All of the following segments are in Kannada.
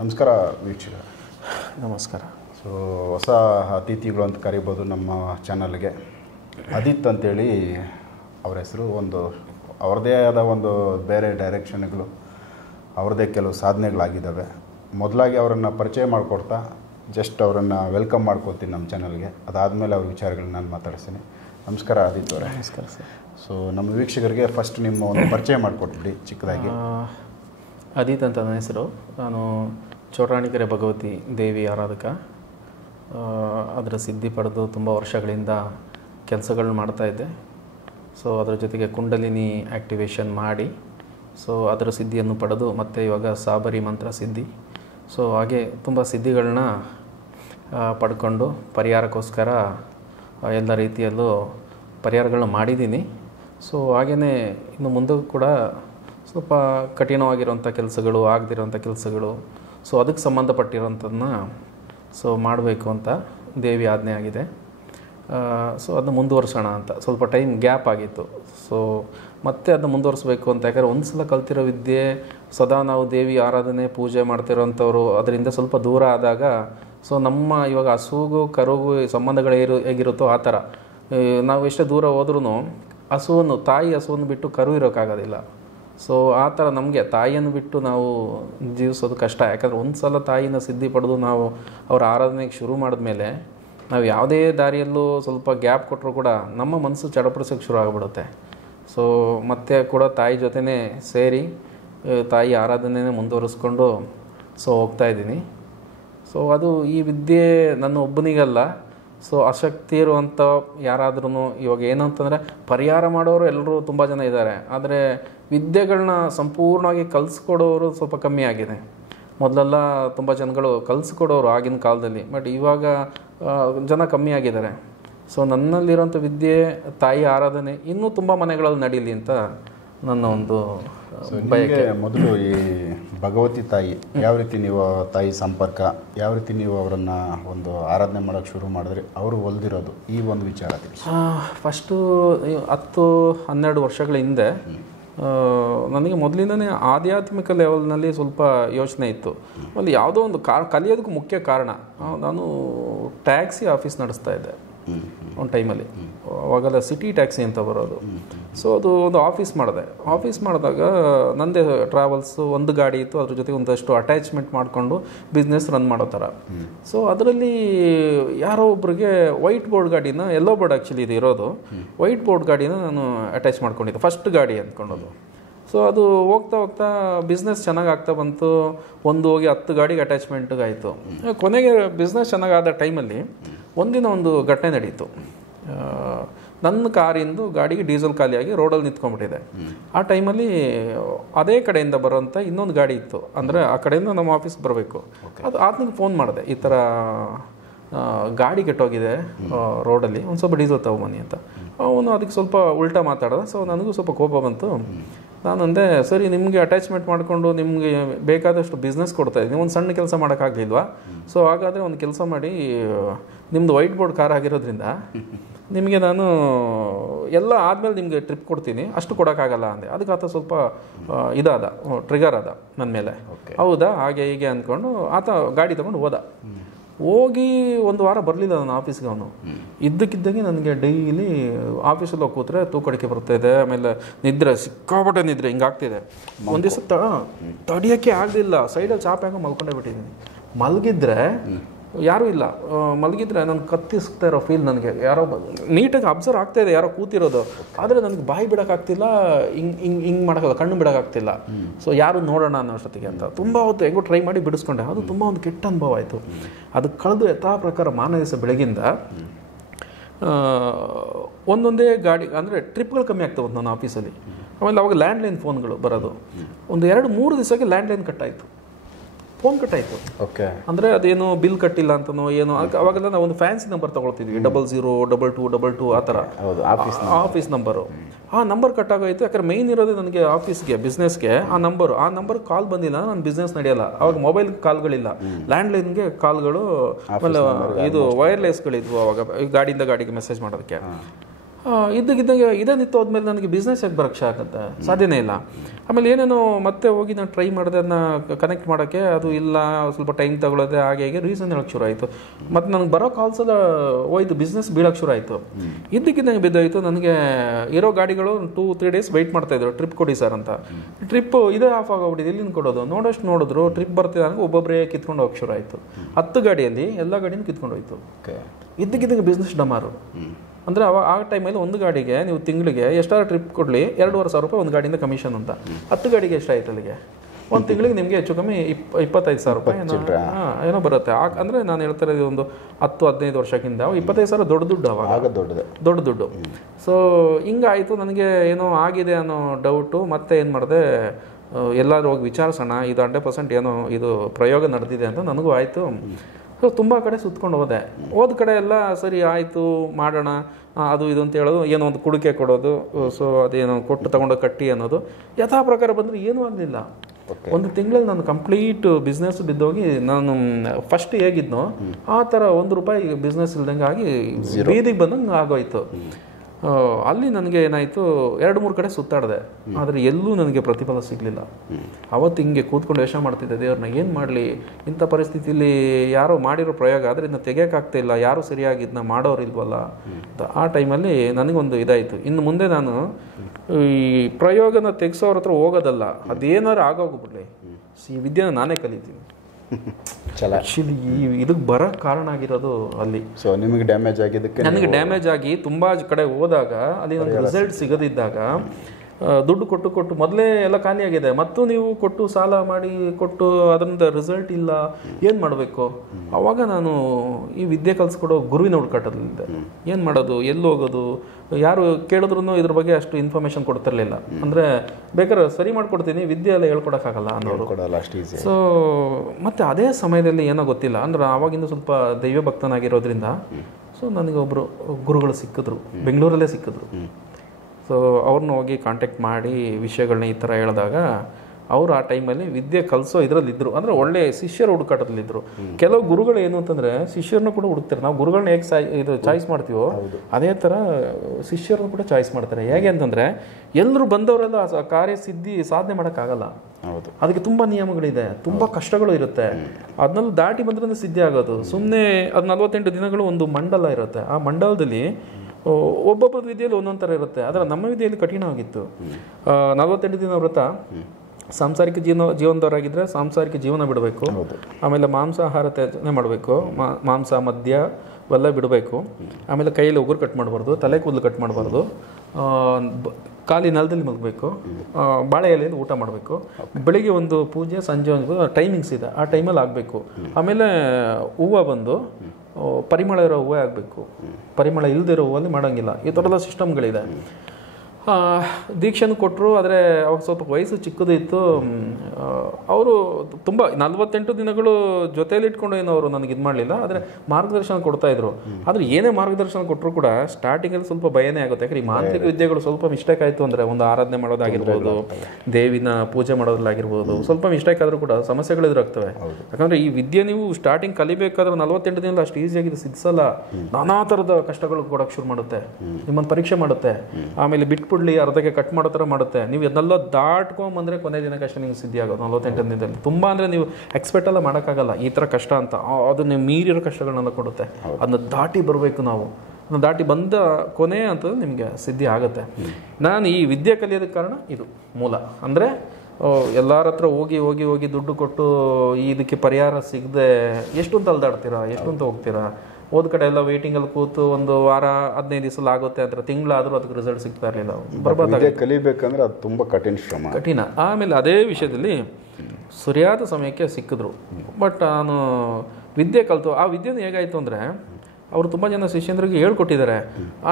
ನಮಸ್ಕಾರ ವೀಕ್ಷಕ. ನಮಸ್ಕಾರ. ಸೊ ಹೊಸ ಅತಿಥಿಗಳು ಅಂತ ಕರಿಬೋದು ನಮ್ಮ ಚಾನಲ್ಗೆ. ಅದಿತ್ ಅಂತೇಳಿ ಅವರ ಹೆಸರು. ಅವ್ರದ್ದೇ ಆದ ಒಂದು ಬೇರೆ ಡೈರೆಕ್ಷನ್ಗಳು, ಅವ್ರದ್ದೇ ಕೆಲವು ಸಾಧನೆಗಳಾಗಿದ್ದಾವೆ. ಮೊದಲಾಗಿ ಅವರನ್ನು ಪರಿಚಯ ಮಾಡಿಕೊಡ್ತಾ ಜಸ್ಟ್ ಅವರನ್ನು ವೆಲ್ಕಮ್ ಮಾಡ್ಕೊತೀನಿ ನಮ್ಮ ಚಾನಲ್ಗೆ. ಅದಾದಮೇಲೆ ಅವ್ರ ವಿಚಾರಗಳನ್ನ ನಾನು ಮಾತಾಡ್ತೀನಿ. ನಮಸ್ಕಾರ ಆದಿತ್ ಅವರೇ. ನಮಸ್ಕಾರ ಸರ್. ಸೊ ನಮ್ಮ ವೀಕ್ಷಕರಿಗೆ ಫಸ್ಟ್ ನಿಮ್ಮ ಒಂದು ಪರಿಚಯ ಮಾಡಿಕೊಟ್ಬಿಡಿ ಚಿಕ್ಕದಾಗಿ. ಅದಿತ್ ಅಂತ ನನ್ನ ಹೆಸರು. ನಾನು ಚೋಟಾಣಿಕೆರೆ ಭಗವತಿ ದೇವಿ ಆರಾಧಕ. ಅದರ ಸಿದ್ಧಿ ಪಡೆದು ತುಂಬ ವರ್ಷಗಳಿಂದ ಕೆಲಸಗಳನ್ನ ಮಾಡ್ತಾಯಿದ್ದೆ. ಸೊ ಅದರ ಜೊತೆಗೆ ಕುಂಡಲಿನಿ ಆ್ಯಕ್ಟಿವೇಶನ್ ಮಾಡಿ ಅದರ ಸಿದ್ಧಿಯನ್ನು ಪಡೆದು ಮತ್ತು ಇವಾಗ ಸಾಬರಿ ಮಂತ್ರ ಸಿದ್ಧಿ. ಹಾಗೆ ತುಂಬ ಸಿದ್ಧಿಗಳನ್ನ ಪಡ್ಕೊಂಡು ಪರಿಹಾರಕ್ಕೋಸ್ಕರ ಎಲ್ಲ ರೀತಿಯಲ್ಲೂ ಪರಿಹಾರಗಳನ್ನ ಮಾಡಿದ್ದೀನಿ. ಹಾಗೆಯೇ ಇನ್ನು ಮುಂದೆ ಕೂಡ ಸ್ವಲ್ಪ ಕಠಿಣವಾಗಿರೋಂಥ ಕೆಲಸಗಳು, ಆಗದಿರೋಂಥ ಕೆಲಸಗಳು, ಅದಕ್ಕೆ ಸಂಬಂಧಪಟ್ಟಿರೋಂಥದ್ದನ್ನ ಮಾಡಬೇಕು ಅಂತ ದೇವಿ ಆಜ್ಞೆ ಆಗಿದೆ. ಅದನ್ನ ಮುಂದುವರ್ಸೋಣ ಅಂತ ಸ್ವಲ್ಪ ಟೈಮ್ ಗ್ಯಾಪ್ ಆಗಿತ್ತು. ಮತ್ತೆ ಅದನ್ನ ಮುಂದುವರಿಸ್ಬೇಕು ಅಂತ. ಯಾಕಂದರೆ ಒಂದು ಸಲ ಕಲ್ತಿರೋ ವಿದ್ಯೆ ಸದಾ ನಾವು ದೇವಿ ಆರಾಧನೆ ಪೂಜೆ ಮಾಡ್ತಿರೋಂಥವ್ರು ಅದರಿಂದ ಸ್ವಲ್ಪ ದೂರ ಆದಾಗ ನಮ್ಮ ಇವಾಗ ಹಸುಗೂ ಕರುಗೂ ಸಂಬಂಧಗಳು ಹೇಗಿರುತ್ತೋ ಆ ಥರ ನಾವು ಎಷ್ಟೇ ದೂರ ಹೋದ್ರೂ ತಾಯಿ ಹಸುವನ್ನು ಬಿಟ್ಟು ಕರು ಇರೋಕ್ಕಾಗೋದಿಲ್ಲ. ಆ ಥರ ನಮಗೆ ತಾಯಿಯನ್ನು ಬಿಟ್ಟು ನಾವು ಜೀವಿಸೋದು ಕಷ್ಟ. ಯಾಕಂದರೆ ಒಂದು ಸಲ ತಾಯಿನ ಸಿದ್ಧಿ ಪಡೆದು ನಾವು ಅವರ ಆರಾಧನೆಗೆ ಶುರು ಮಾಡಿದ್ಮೇಲೆ ನಾವು ಯಾವುದೇ ದಾರಿಯಲ್ಲೂ ಸ್ವಲ್ಪ ಗ್ಯಾಪ್ ಕೊಟ್ಟರು ಕೂಡ ನಮ್ಮ ಮನಸ್ಸು ಚಡಪಡಿಸೋಕ್ಕೆ ಶುರು ಆಗಿಬಿಡುತ್ತೆ. ಮತ್ತೆ ಕೂಡ ತಾಯಿ ಜೊತೆನೇ ಸೇರಿ ತಾಯಿ ಆರಾಧನೆನೇ ಮುಂದುವರಿಸ್ಕೊಂಡು ಹೋಗ್ತಾಯಿದ್ದೀನಿ. ಅದು ಈ ವಿದ್ಯೆ ನನ್ನ ಒಬ್ಬನಿಗಲ್ಲ. ಆಸಕ್ತಿ ಇರುವಂಥ ಯಾರಾದ್ರೂ ಇವಾಗ ಏನಂತಂದರೆ ಪರಿಹಾರ ಮಾಡೋರು ಎಲ್ಲರೂ ತುಂಬ ಜನ ಇದ್ದಾರೆ. ಆದರೆ ವಿದ್ಯೆಗಳನ್ನ ಸಂಪೂರ್ಣವಾಗಿ ಕಲಿಸ್ಕೊಡೋರು ಸ್ವಲ್ಪ ಕಮ್ಮಿ ಆಗಿದೆ. ಮೊದಲೆಲ್ಲ ತುಂಬ ಜನಗಳು ಕಲಿಸ್ಕೊಡೋರು ಆಗಿನ ಕಾಲದಲ್ಲಿ, ಬಟ್ ಇವಾಗ ಜನ ಕಮ್ಮಿ ಆಗಿದ್ದಾರೆ. ನನ್ನಲ್ಲಿರೋಂಥ ವಿದ್ಯೆ ತಾಯಿ ಆರಾಧನೆ ಇನ್ನೂ ತುಂಬ ಮನೆಗಳಲ್ಲಿ ನಡೀಲಿ ಅಂತ ನನ್ನ ಒಂದು ಬಯಕೆ. ಮೊದಲು ಈ ಭಗವತಿ ತಾಯಿ ಯಾವ ರೀತಿ ನೀವು ತಾಯಿ ಸಂಪರ್ಕ, ಯಾವ ರೀತಿ ನೀವು ಅವರನ್ನು ಒಂದು ಆರಾಧನೆ ಮಾಡೋಕ್ಕೆ ಶುರು ಮಾಡಿದ್ರಿ, ಅವರು ಒಲ್ದಿರೋದು ಈ ಒಂದು ವಿಚಾರ ತಿಳಿಸಿ. ಫಸ್ಟು 10-12 ವರ್ಷಗಳ ಹಿಂದೆ ನನಗೆ ಮೊದಲಿಂದನೇ ಆಧ್ಯಾತ್ಮಿಕ ಲೆವೆಲ್ನಲ್ಲಿ ಸ್ವಲ್ಪ ಯೋಚನೆ ಇತ್ತು. ಅಲ್ಲಿ ಯಾವುದೋ ಒಂದು ಕಲಿಯೋದಕ್ಕೂ ಮುಖ್ಯ ಕಾರಣ, ನಾನು ಟ್ಯಾಕ್ಸಿ ಆಫೀಸ್ ನಡೆಸ್ತಾ ಇದ್ದೆ ಒಂದು ಟೈಮಲ್ಲಿ. ಅವಾಗೆಲ್ಲ ಸಿಟಿ ಟ್ಯಾಕ್ಸಿ ಅಂತ ಬರೋದು. ಅದು ಒಂದು ಆಫೀಸ್ ಮಾಡಿದಾಗ ನಂದೇ ಟ್ರಾವೆಲ್ಸ್ ಒಂದು ಗಾಡಿ ಇತ್ತು. ಅದ್ರ ಜೊತೆ ಒಂದಷ್ಟು ಅಟ್ಯಾಚ್ಮೆಂಟ್ ಮಾಡಿಕೊಂಡು ಬಿಸ್ನೆಸ್ ರನ್ ಮಾಡೋ ಥರ. ಅದರಲ್ಲಿ ಯಾರೋ ಒಬ್ರಿಗೆ ವೈಟ್ ಬೋರ್ಡ್ ಗಾಡಿನ, ಯೆಲ್ಲೋ ಬೋರ್ಡ್ ಆ್ಯಕ್ಚುಲಿ ಇದು ಇರೋದು, ವೈಟ್ ಬೋರ್ಡ್ ಗಾಡಿನ ನಾನು ಅಟ್ಯಾಚ್ ಮಾಡ್ಕೊಂಡಿದ್ದೆ, ಫಸ್ಟ್ ಗಾಡಿ ಅಂದ್ಕೊಂಡೋದು. ಅದು ಹೋಗ್ತಾ ಬಿಸ್ನೆಸ್ ಚೆನ್ನಾಗಿ ಆಗ್ತಾ ಬಂತು. ಒಂದು ಹೋಗಿ 10 ಗಾಡಿಗೆ ಅಟ್ಯಾಚ್ಮೆಂಟ್ಗೆ ಆಯಿತು. ಕೊನೆಗೆ ಬಿಸ್ನೆಸ್ ಚೆನ್ನಾಗಾದ ಟೈಮಲ್ಲಿ ಒಂದಿನ ಒಂದು ಘಟನೆ ನಡೀತು. ನನ್ನ ಕಾರಿಂದು ಗಾಡಿಗೆ ಡೀಸೆಲ್ ಖಾಲಿಯಾಗಿ ರೋಡಲ್ಲಿ ನಿಂತ್ಕೊಂಡ್ಬಿಟ್ಟಿದೆ. ಆ ಟೈಮಲ್ಲಿ ಅದೇ ಕಡೆಯಿಂದ ಬರೋಂಥ ಇನ್ನೊಂದು ಗಾಡಿ ಇತ್ತು. ಅಂದರೆ ಆ ಕಡೆಯಿಂದ ನಮ್ಮ ಆಫೀಸ್ಗೆ ಬರಬೇಕು. ಆತನಿಗೆ ಫೋನ್ ಮಾಡಿದೆ, ಈ ಥರ ಗಾಡಿ ಕೆಟ್ಟೋಗಿದೆ ರೋಡಲ್ಲಿ, ಒಂದು ಸ್ವಲ್ಪ ಡೀಸೆಲ್ ತಗೊಂಬನ್ನಿ ಅಂತ. ಅವನು ಅದಕ್ಕೆ ಸ್ವಲ್ಪ ಉಲ್ಟಾ ಮಾತಾಡಿದ. ನನಗೂ ಸ್ವಲ್ಪ ಕೋಪ ಬಂತು. ನಾನು ಅಂದೆ, ಸರಿ ನಿಮಗೆ ಅಟ್ಯಾಚ್ಮೆಂಟ್ ಮಾಡಿಕೊಂಡು ನಿಮಗೆ ಬೇಕಾದಷ್ಟು ಬಿಸ್ನೆಸ್ ಕೊಡ್ತಾಯಿದ್ದೀನಿ, ಒಂದು ಸಣ್ಣ ಕೆಲಸ ಮಾಡೋಕ್ಕಾಗಲಿಲ್ವಾ? ಹಾಗಾದರೆ ಒಂದು ಕೆಲಸ ಮಾಡಿ, ನಿಮ್ಮದು ವೈಟ್ ಬೋರ್ಡ್ ಕಾರ್ ಆಗಿರೋದ್ರಿಂದ ನಿಮಗೆ ನಾನು ಎಲ್ಲ ಆದಮೇಲೆ ನಿಮಗೆ ಟ್ರಿಪ್ ಕೊಡ್ತೀನಿ, ಅಷ್ಟು ಕೊಡೋಕ್ಕಾಗಲ್ಲ ಅಂದೆ. ಅದಕ್ಕೆ ಆತ ಸ್ವಲ್ಪ ಟ್ರಿಗರ್ ಆದ ನನ್ನ ಮೇಲೆ. ಹೌದಾ, ಹಾಗೆ ಹೀಗೆ ಅಂದ್ಕೊಂಡು ಆತ ಗಾಡಿ ತೊಗೊಂಡು ಹೋಗಿ 1 ವಾರ ಬರಲಿಲ್ಲ ನನ್ನ ಆಫೀಸ್ಗೆ. ಅವನು ಇದ್ದಕ್ಕಿದ್ದಂಗೆ ನನಗೆ ಡೈಲಿ ಆಫೀಸಲ್ಲಿ ಹೋಗಿ ಕೂತ್ರೆ ತೂಕಡಿಕೆ ಬರ್ತಾಯಿದೆ, ಆಮೇಲೆ ನಿದ್ರೆ, ಸಿಕ್ಕಾಪಟ್ಟೆ ನಿದ್ರೆ ಹಿಂಗಾಗ್ತಿದೆ. ಒಂದು ದಿವಸ ತಡಿಯೋಕ್ಕೆ ಆಗಲಿಲ್ಲ, ಸೈಡಲ್ಲಿ ಚಾಪೆ ಹಾಕೋ ಮಲ್ಕೊಂಡೇ ಬಿಟ್ಟಿದ್ದೀನಿ. ಮಲಗಿದ್ರೆ ಯಾರೂ ಇಲ್ಲ, ಮಲಗಿದ್ರೆ ನನಗೆ ಕತ್ತಿಸ್ತಾ ಇರೋ ಫೀಲ್. ನನಗೆ ಯಾರೋ ನೀಟಾಗಿ ಅಬ್ಸರ್ವ್ ಆಗ್ತಾಯಿದೆ, ಯಾರೋ ಕೂತಿರೋದು, ಆದರೆ ನನಗೆ ಬಾಯಿ ಬಿಡೋಕ್ಕಾಗ್ತಿಲ್ಲ, ಹಿಂಗೆ ಮಾಡೋಕ್ಕಲ್ಲ, ಕಣ್ಣು ಬಿಡೋಕ್ಕಾಗ್ತಿಲ್ಲ. ಯಾರು ನೋಡೋಣ ಅನ್ನೋ ಅಷ್ಟೊತ್ತಿಗೆ ಅಂತ ತುಂಬ ಹೊತ್ತು ಹೆಂಗೋ ಟ್ರೈ ಮಾಡಿ ಬಿಡಿಸ್ಕೊಂಡೆ. ಅದು ತುಂಬ ಒಂದು ಕೆಟ್ಟ ಅನುಭವ ಆಯಿತು. ಅದು ಕಳೆದು ಯಥಾ ಪ್ರಕಾರ ಮಾರನೇ ದಿವಸ ಬೆಳಗಿಂದ ಒಂದೊಂದೇ ಗಾಡಿ, ಅಂದರೆ ಟ್ರಿಪ್ಗಳು ಕಮ್ಮಿ ಆಗ್ತವೆ ನನ್ನ ಆಫೀಸಲ್ಲಿ. ಆಮೇಲೆ ಅವಾಗ ಲ್ಯಾಂಡ್ಲೈನ್ ಫೋನ್ಗಳು ಬರೋದು. ಒಂದು 2-3 ದಿವಸಕ್ಕೆ ಲ್ಯಾಂಡ್ಲೈನ್ ಕಟ್ಟಾಯಿತು, ಫೋನ್ ಕಟ್ಟಾಯಿತು. ಓಕೆ, ಅಂದರೆ ಅದೇನು ಬಿಲ್ ಕಟ್ಟಿಲ್ಲ ಅಂತನೋ ಏನೋ. ಅವಾಗೆಲ್ಲ ನಾವು ಒಂದು ಫ್ಯಾನ್ಸಿ ನಂಬರ್ ತೊಗೊಳ್ತಿದ್ವಿ, 00, 2222 ಆ ಥರ ಆಫೀಸ್ ನಂಬರು. ಆ ನಂಬರ್ ಕಟ್ಟಾಗೋಯ್ತು. ಯಾಕಂದ್ರೆ ಮೇಯ್ನ್ ಇರೋದೇ ನನಗೆ ಆಫೀಸ್ಗೆ, ಬಿಸ್ನೆಸ್ಗೆ ಆ ನಂಬರ್ ಕಾಲ್ ಬಂದಿಲ್ಲ, ನನ್ನ ಬಿಸ್ನೆಸ್ ನಡೆಯಲ್ಲ. ಅವಾಗ ಮೊಬೈಲ್ ಕಾಲ್ಗಳಿಲ್ಲ, ಲ್ಯಾಂಡ್ಲೈನ್ಗೆ ಕಾಲ್ಗಳು, ಆಮೇಲೆ ಇದು ವೈರ್ಲೆಸ್ಗಳಿದ್ವು ಅವಾಗ, ಗಾಡಿಯಿಂದ ಗಾಡಿಗೆ ಮೆಸೇಜ್ ಮಾಡೋದಕ್ಕೆ. ಇದ್ದಕ್ಕಿದ್ದಂಗೆ ಇದೇ ನಿಂತು ಹೋದ್ಮೇಲೆ ನನಗೆ ಬಿಸ್ನೆಸ್ ಹೇಗೆ ಬರೋಕ್ಕೆ ಆಗುತ್ತೆ, ಸಾಧ್ಯನೇ ಇಲ್ಲ. ಆಮೇಲೆ ಏನೇನೋ ಮತ್ತೆ ಹೋಗಿ ನಾನು ಟ್ರೈ ಮಾಡಿದೆ ಅದನ್ನ ಕನೆಕ್ಟ್ ಮಾಡೋಕ್ಕೆ, ಅದು ಇಲ್ಲ, ಸ್ವಲ್ಪ ಟೈಮ್ ತಗೊಳ್ಳೋದೆ, ಹಾಗೆ ಹೀಗೆ ರೀಸನ್ ಹೇಳೋಕ್ಕೆ ಶುರು ಆಯಿತು. ಮತ್ತು ನನಗೆ ಬರೋ ಕಾಲ್ಸ್ ಎಲ್ಲ ಹೋಯ್ತು, ಬಿಸ್ನೆಸ್ ಬೀಳೋಕ್ಕೆ ಶುರು ಆಯಿತು. ಇದ್ದಕ್ಕಿದ್ದಂಗೆ ಬಿದ್ದೋಯ್ತು. ನನಗೆ ಇರೋ ಗಾಡಿಗಳು 2-3 ಡೇಸ್ ವೆಯ್ಟ್ ಮಾಡ್ತಾಯಿದ್ರು, ಟ್ರಿಪ್ ಕೊಡಿ ಸರ್ ಅಂತ. ಟ್ರಿಪ್ಪು ಇದೇ ಆಫ್ ಆಗೋಗ್ಬಿಟ್ಟಿದೆ, ಎಲ್ಲಿಂದ ಕೊಡೋದು, ನೋಡೋಷ್ಟು ನೋಡಿದ್ರು ಟ್ರಿಪ್ ಬರ್ತಿದೆ ನನಗೆ, ಒಬ್ಬೊಬ್ಬರೇ ಕಿತ್ಕೊಂಡು ಹೋಗಕ್ಕೆ ಶುರು ಆಯಿತು. 10 ಗಾಡಿಯಲ್ಲಿ ಎಲ್ಲ ಗಾಡಿನೂ ಕಿತ್ಕೊಂಡು ಹೋಯ್ತು. ಇದ್ದಕ್ಕಿದ್ದಂಗೆ ಬಿಸ್ನೆಸ್ ಡಮಾರು. ಅಂದರೆ ಆ ಟೈಮಲ್ಲಿ ಒಂದು ಗಾಡಿಗೆ ನೀವು ತಿಂಗಳಿಗೆ ಎಷ್ಟಾದ್ರೂ ಟ್ರಿಪ್ ಕೊಡಲಿ, 2,500 ರೂಪಾಯಿ ಒಂದು ಗಾಡಿಯಿಂದ ಕಮಿಷನ್ ಅಂತ. 10 ಗಾಡಿಗೆ ಎಷ್ಟಾಯ್ತು ಅಲ್ಲಿಗೆ? ಒಂದು ತಿಂಗಳಿಗೆ ನಿಮಗೆ ಹೆಚ್ಚು ಕಮ್ಮಿ 25,000 ರೂಪಾಯಿ ಏನೋ ಬರುತ್ತೆ. ಅಂದರೆ ನಾನು ಹೇಳ್ತಾ ಇರೋದು ಒಂದು 10-15 ವರ್ಷಕ್ಕಿಂತ 25,000 ದೊಡ್ಡ ದುಡ್ಡು, ಅವಾಗ ದೊಡ್ಡ ದುಡ್ಡು. ಸೊ ಹಿಂಗಾಯಿತು. ನನಗೆ ಏನೋ ಆಗಿದೆ ಅನ್ನೋ ಡೌಟು. ಮತ್ತೆ ಏನು ಮಾಡಿದೆ, ಎಲ್ಲರೂ ಹೋಗಿ ವಿಚಾರಿಸೋಣ, ಇದು 100% ಏನೋ ಇದು ಪ್ರಯೋಗ ನಡೆದಿದೆ ಅಂತ ನನಗೂ ಆಯಿತು. ಸೊ ತುಂಬ ಕಡೆ ಸುತ್ಕೊಂಡು ಹೋದ ಕಡೆ ಎಲ್ಲ ಸರಿ ಆಯಿತು, ಮಾಡೋಣ ಅದು ಇದು ಅಂತ ಹೇಳೋದು, ಏನೋ ಒಂದು ಕುಡಿಕೆ ಕೊಡೋದು, ಸೊ ಅದೇನೋ ಕೊಟ್ಟು ತಗೊಂಡೋಗಿ ಕಟ್ಟಿ ಅನ್ನೋದು. ಯಥಾ ಪ್ರಕಾರ ಬಂದರೆ ಏನೂ ಆಗಲಿಲ್ಲ. ಒಂದು ತಿಂಗಳಲ್ಲಿ ನಾನು ಕಂಪ್ಲೀಟ್ ಬಿಸ್ನೆಸ್ ಬಿದ್ದೋಗಿ, ನಾನು ಫಸ್ಟ್ ಹೇಗಿದ್ನೋ ಆ ಥರ 1 ರೂಪಾಯಿ ಬಿಸ್ನೆಸ್ ಇಲ್ದಂಗೆ ಆಗಿ ಬೀದಿಗೆ ಬಂದಂಗೆ ಆಗೋಯ್ತು. ಅಲ್ಲಿ ನನಗೆ ಏನಾಯಿತು, 2-3 ಕಡೆ ಸುತ್ತಾಡಿದೆ, ಆದರೆ ಎಲ್ಲೂ ನನಗೆ ಪ್ರತಿಫಲ ಸಿಗಲಿಲ್ಲ. ಅವತ್ತು ಹಿಂಗೆ ಕೂತ್ಕೊಂಡು ಯೋಚನೆ ಮಾಡ್ತಿದ್ದೆ, ದೇವ್ರನ್ನ ಏನು ಮಾಡಲಿ, ಇಂಥ ಪರಿಸ್ಥಿತಿಯಲ್ಲಿ ಯಾರೋ ಮಾಡಿರೋ ಪ್ರಯೋಗ ಆದರೆ ಇದನ್ನ ತೆಗಿಯೋಕ್ಕಾಗ್ತಾಯಿಲ್ಲ, ಯಾರೂ ಸರಿಯಾಗಿ ಇದನ್ನ ಮಾಡೋರು ಇಲ್ವಲ್ಲ ಅಂತ. ಆ ಟೈಮಲ್ಲಿ ನನಗೊಂದು ಇದಾಯಿತು, ಇನ್ನು ಮುಂದೆ ನಾನು ಈ ಪ್ರಯೋಗನ ತೆಗೆಸೋರ ಹತ್ರ ಹೋಗೋದಲ್ಲ, ಅದೇನಾರು ಆಗೋಗ್ಬಿಡ್ಲಿ, ಈ ವಿದ್ಯೆನ ನಾನೇ ಕಲಿತೀನಿ. ಆ್ಯಕ್ಚುಲಿ ಇದಕ್ಕೆ ಬರೋಕ್ಕೆ ಕಾರಣ ಆಗಿರೋದು ಅಲ್ಲಿ. ಸೊ ನಿಮಗೆ ಡ್ಯಾಮೇಜ್ ಆಗಿದ್ದಕ್ಕೆ, ನನಗೆ ಡ್ಯಾಮೇಜ್ ಆಗಿ ತುಂಬ ಕಡೆ ಹೋದಾಗ ಅಲ್ಲಿ ನನಗೆ ರಿಸಲ್ಟ್ ಸಿಗದಿದ್ದಾಗ, ದುಡ್ಡು ಕೊಟ್ಟು ಮೊದಲೇ ಎಲ್ಲ ಖಾಲಿಯಾಗಿದೆ, ಮತ್ತು ನೀವು ಕೊಟ್ಟು ಸಾಲ ಮಾಡಿ ಕೊಟ್ಟು ಅದರಿಂದ ರಿಸಲ್ಟ್ ಇಲ್ಲ, ಏನು ಮಾಡಬೇಕು? ಆವಾಗ ನಾನು ಈ ವಿದ್ಯೆ ಕಲಿಸ್ಕೊಡೋ ಗುರುವಿನ ಹುಡುಕಾಟದಲ್ಲಿದ್ದೆ. ಏನು ಮಾಡೋದು, ಎಲ್ಲಿ ಹೋಗೋದು, ಯಾರು ಕೇಳಿದ್ರು ಇದ್ರ ಬಗ್ಗೆ ಅಷ್ಟು ಇನ್ಫಾರ್ಮೇಷನ್ ಕೊಡ್ತಿರ್ಲಿಲ್ಲ. ಅಂದರೆ ಬೇಕಾದ್ರೆ ಸರಿ ಮಾಡ್ಕೊಡ್ತೀನಿ, ವಿದ್ಯೆ ಎಲ್ಲ ಹೇಳ್ಕೊಡೋಕ್ಕಾಗಲ್ಲ ಅನ್ನೋರು. ಸೊ ಮತ್ತು ಅದೇ ಸಮಯದಲ್ಲಿ ಏನೋ ಗೊತ್ತಿಲ್ಲ, ಅಂದ್ರೆ ಆವಾಗಿಂದ ಸ್ವಲ್ಪ ದೈವ ಭಕ್ತನಾಗಿರೋದ್ರಿಂದ ಸೊ ನನಗೆ ಒಬ್ಬರು ಗುರುಗಳು ಸಿಕ್ಕಿದ್ರು, ಬೆಂಗಳೂರಲ್ಲೇ ಸಿಕ್ಕಿದ್ರು. ಸೊ ಅವ್ರನ್ನ ಹೋಗಿ ಕಾಂಟ್ಯಾಕ್ಟ್ ಮಾಡಿ ವಿಷಯಗಳನ್ನ ಈ ಥರ ಹೇಳಿದಾಗ, ಅವರು ಆ ಟೈಮಲ್ಲಿ ವಿದ್ಯೆ ಕಲಿಸೋ ಇದರಲ್ಲಿದ್ದರು, ಅಂದರೆ ಒಳ್ಳೆ ಶಿಷ್ಯರ ಹುಡುಕಾಟದಲ್ಲಿದ್ದರು. ಕೆಲವು ಗುರುಗಳು ಏನು ಅಂತಂದರೆ ಶಿಷ್ಯರನ್ನು ಕೂಡ ಹುಡುಕ್ತಾರೆ. ನಾವು ಗುರುಗಳನ್ನ ಹೇಗೆ ಇದು ಚಾಯ್ಸ್ ಮಾಡ್ತೀವೋ ಅದೇ ಥರ ಶಿಷ್ಯರನ್ನು ಕೂಡ ಚಾಯ್ಸ್ ಮಾಡ್ತಾರೆ. ಹೇಗೆ ಅಂತಂದರೆ ಎಲ್ಲರೂ ಬಂದವರೆಲ್ಲ ಕಾರ್ಯಸಿದ್ಧಿ ಸಾಧನೆ ಮಾಡೋಕ್ಕಾಗಲ್ಲ. ಅದಕ್ಕೆ ತುಂಬ ನಿಯಮಗಳಿದೆ, ತುಂಬ ಕಷ್ಟಗಳು ಇರುತ್ತೆ. ಅದನ್ನೆಲ್ಲ ದಾಟಿ ಬಂದ್ರೆ ಸಿದ್ಧಿ ಆಗೋದು. ಸುಮ್ಮನೆ ಅದು 48 ದಿನಗಳು ಒಂದು ಮಂಡಲ ಇರುತ್ತೆ. ಆ ಮಂಡಲದಲ್ಲಿ ಒಬ್ಬೊಬ್ಬರ ವಿದ್ಯೆಯಲ್ಲಿ ಒಂದೊಂದು ಥರ ಇರುತ್ತೆ. ಆದರೆ ನಮ್ಮ ವಿದ್ಯೆಯಲ್ಲಿ ಕಠಿಣವಾಗಿತ್ತು. 48 ದಿನ ವ್ರತ. ಸಾಂಸಾರಿಕ ಜೀವನದವರಾಗಿದ್ದರೆ ಸಾಂಸಾರಿಕ ಜೀವನ ಬಿಡಬೇಕು. ಆಮೇಲೆ ಮಾಂಸಾಹಾರ ತ್ಯಾಜನೆ ಮಾಡಬೇಕು, ಮಾಂಸ ಮದ್ಯ ಇವೆಲ್ಲ ಬಿಡಬೇಕು. ಆಮೇಲೆ ಕೈಯಲ್ಲಿ ಉಗುರು ಕಟ್ ಮಾಡಬಾರ್ದು, ತಲೆ ಕೂದಲು ಕಟ್ ಮಾಡಬಾರ್ದು, ಖಾಲಿ ನೆಲದಲ್ಲಿ ಮಲಗಬೇಕು, ಬಾಳೆ ಎಲೆಯಲ್ಲಿ ಊಟ ಮಾಡಬೇಕು. ಬೆಳಿಗ್ಗೆ ಒಂದು ಪೂಜೆ, ಸಂಜೆ ಒಂದು ಟೈಮಿಂಗ್ಸ್ ಇದೆ, ಆ ಟೈಮಲ್ಲಿ ಆಗಬೇಕು. ಆಮೇಲೆ ಹೂವು ಬಂದು ಪರಿಮಳ ಇರೋ ಹೂವೇ ಆಗಬೇಕು, ಪರಿಮಳ ಇಲ್ಲದಿರೋ ಹೂವಲ್ಲಿ ಮಾಡೋಂಗಿಲ್ಲ. ಈ ಥರದ ಸಿಸ್ಟಮ್ಗಳಿದೆ. ದೀಕ್ಷೆನೂ ಕೊಟ್ಟರು, ಆದರೆ ಅವಾಗ ಸ್ವಲ್ಪ ವಯಸ್ಸು ಚಿಕ್ಕದಿತ್ತು. ಅವರು ತುಂಬ 48 ದಿನಗಳು ಜೊತೆಯಲ್ಲಿ ಇಟ್ಕೊಂಡು ಏನೋ ಅವರು ನನಗೆ ಇದು ಮಾಡಲಿಲ್ಲ, ಆದರೆ ಮಾರ್ಗದರ್ಶನ ಕೊಡ್ತಾಯಿದ್ರು. ಆದರೆ ಏನೇ ಮಾರ್ಗದರ್ಶನ ಕೊಟ್ಟರು ಕೂಡ ಸ್ಟಾರ್ಟಿಂಗಲ್ಲಿ ಸ್ವಲ್ಪ ಭಯನೇ ಆಗುತ್ತೆ. ಯಾಕಂದರೆ ಈ ಮಾಂತ್ರಿಕ ವಿದ್ಯೆಗಳು ಸ್ವಲ್ಪ ಮಿಸ್ಟೇಕ್ ಆಯಿತು ಅಂದರೆ, ಒಂದು ಆರಾಧನೆ ಮಾಡೋದಾಗಿರ್ಬೋದು, ದೇವಿನ ಪೂಜೆ ಮಾಡೋದ್ರಾಗಿರ್ಬೋದು, ಸ್ವಲ್ಪ ಮಿಸ್ಟೇಕ್ ಆದರೂ ಕೂಡ ಸಮಸ್ಯೆಗಳು ಎದುರಾಗ್ತವೆ. ಯಾಕಂದರೆ ಈ ವಿದ್ಯೆ ನೀವು ಸ್ಟಾರ್ಟಿಂಗ್ ಕಲಿಬೇಕಾದ್ರೆ 48 ದಿನದಲ್ಲಿ ಅಷ್ಟು ಈಸಿಯಾಗಿ ಸಿದ್ಧಿಸಲ್ಲ. ನಾನಾ ಥರದ ಕಷ್ಟಗಳು ಕೊಡೋಕ್ಕೆ ಶುರು ಮಾಡುತ್ತೆ, ನಿಮ್ಮನ್ನು ಪರೀಕ್ಷೆ ಮಾಡುತ್ತೆ. ಆಮೇಲೆ ಬಿಟ್ಬಿಡ್ಲಿ, ಅರ್ಧಕ್ಕೆ ಕಟ್ ಮಾಡೋ ಥರ ಮಾಡುತ್ತೆ. ನೀವು ಅದನ್ನೆಲ್ಲ ದಾಟ್ಕೊಂಬಂದರೆ ಕೊನೆ ದಿನಕ್ಕೆ ಅಷ್ಟೇ ನಿಮ್ಗೆ ಸಿದ್ಧಿ ಆಗೋದು 48 ದಿನದಲ್ಲಿ. ತುಂಬ ಅಂದರೆ ನೀವು ಎಕ್ಸ್ಪೆಕ್ಟ್ ಎಲ್ಲ ಮಾಡೋಕ್ಕಾಗಲ್ಲ ಈ ಥರ ಕಷ್ಟ ಅಂತ. ಅದು ನೀವು ಮೀರಿರೋ ಕಷ್ಟಗಳನ್ನೆಲ್ಲ ಕೊಡುತ್ತೆ. ಅದನ್ನ ದಾಟಿ ಬರಬೇಕು ನಾವು. ಅದನ್ನ ದಾಟಿ ಬಂದ ಕೊನೆ ಅಂತ ನಿಮಗೆ ಸಿದ್ಧಿ ಆಗುತ್ತೆ. ನಾನು ಈ ವಿದ್ಯೆ ಕಲಿಯೋದಕ್ಕೆ ಕಾರಣ ಇದು ಮೂಲ. ಅಂದರೆ ಎಲ್ಲರ ಹತ್ರ ಹೋಗಿ ಹೋಗಿ ಹೋಗಿ ದುಡ್ಡು ಕೊಟ್ಟು ಇದಕ್ಕೆ ಪರಿಹಾರ ಸಿಗದೆ ಎಷ್ಟು ಅಂತ ಅಲ್ದಾಡ್ತೀರಾ, ಎಷ್ಟು ಅಂತ ಹೋಗ್ತೀರಾ. ಹೋದ ಕಡೆ ಎಲ್ಲ ವೇಟಿಂಗಲ್ಲಿ ಕೂತು ಒಂದು ವಾರ 15 ದಿವಸ ಆಗುತ್ತೆ ಅಂತ, ತಿಂಗಳಾದರೂ ಅದಕ್ಕೆ ರಿಸಲ್ಟ್ ಸಿಗ್ತಾ ಇರಲಿಲ್ಲ. ಬರ್ಬಾರ್ದು. ಕಲಿಬೇಕಂದ್ರೆ ಅದು ತುಂಬ ಕಠಿಣ. ಆಮೇಲೆ ಅದೇ ವಿಷಯದಲ್ಲಿ ಸರಿಯಾದ ಸಮಯಕ್ಕೆ ಸಿಕ್ಕಿದ್ರು. ಬಟ್ ನಾನು ವಿದ್ಯೆ ಕಲಿತು. ಆ ವಿದ್ಯೆನೂ ಹೇಗಾಯಿತು ಅಂದರೆ, ಅವರು ತುಂಬ ಜನ ಶಿಷ್ಯಂದ್ರಿಗೆ ಹೇಳ್ಕೊಟ್ಟಿದ್ದಾರೆ,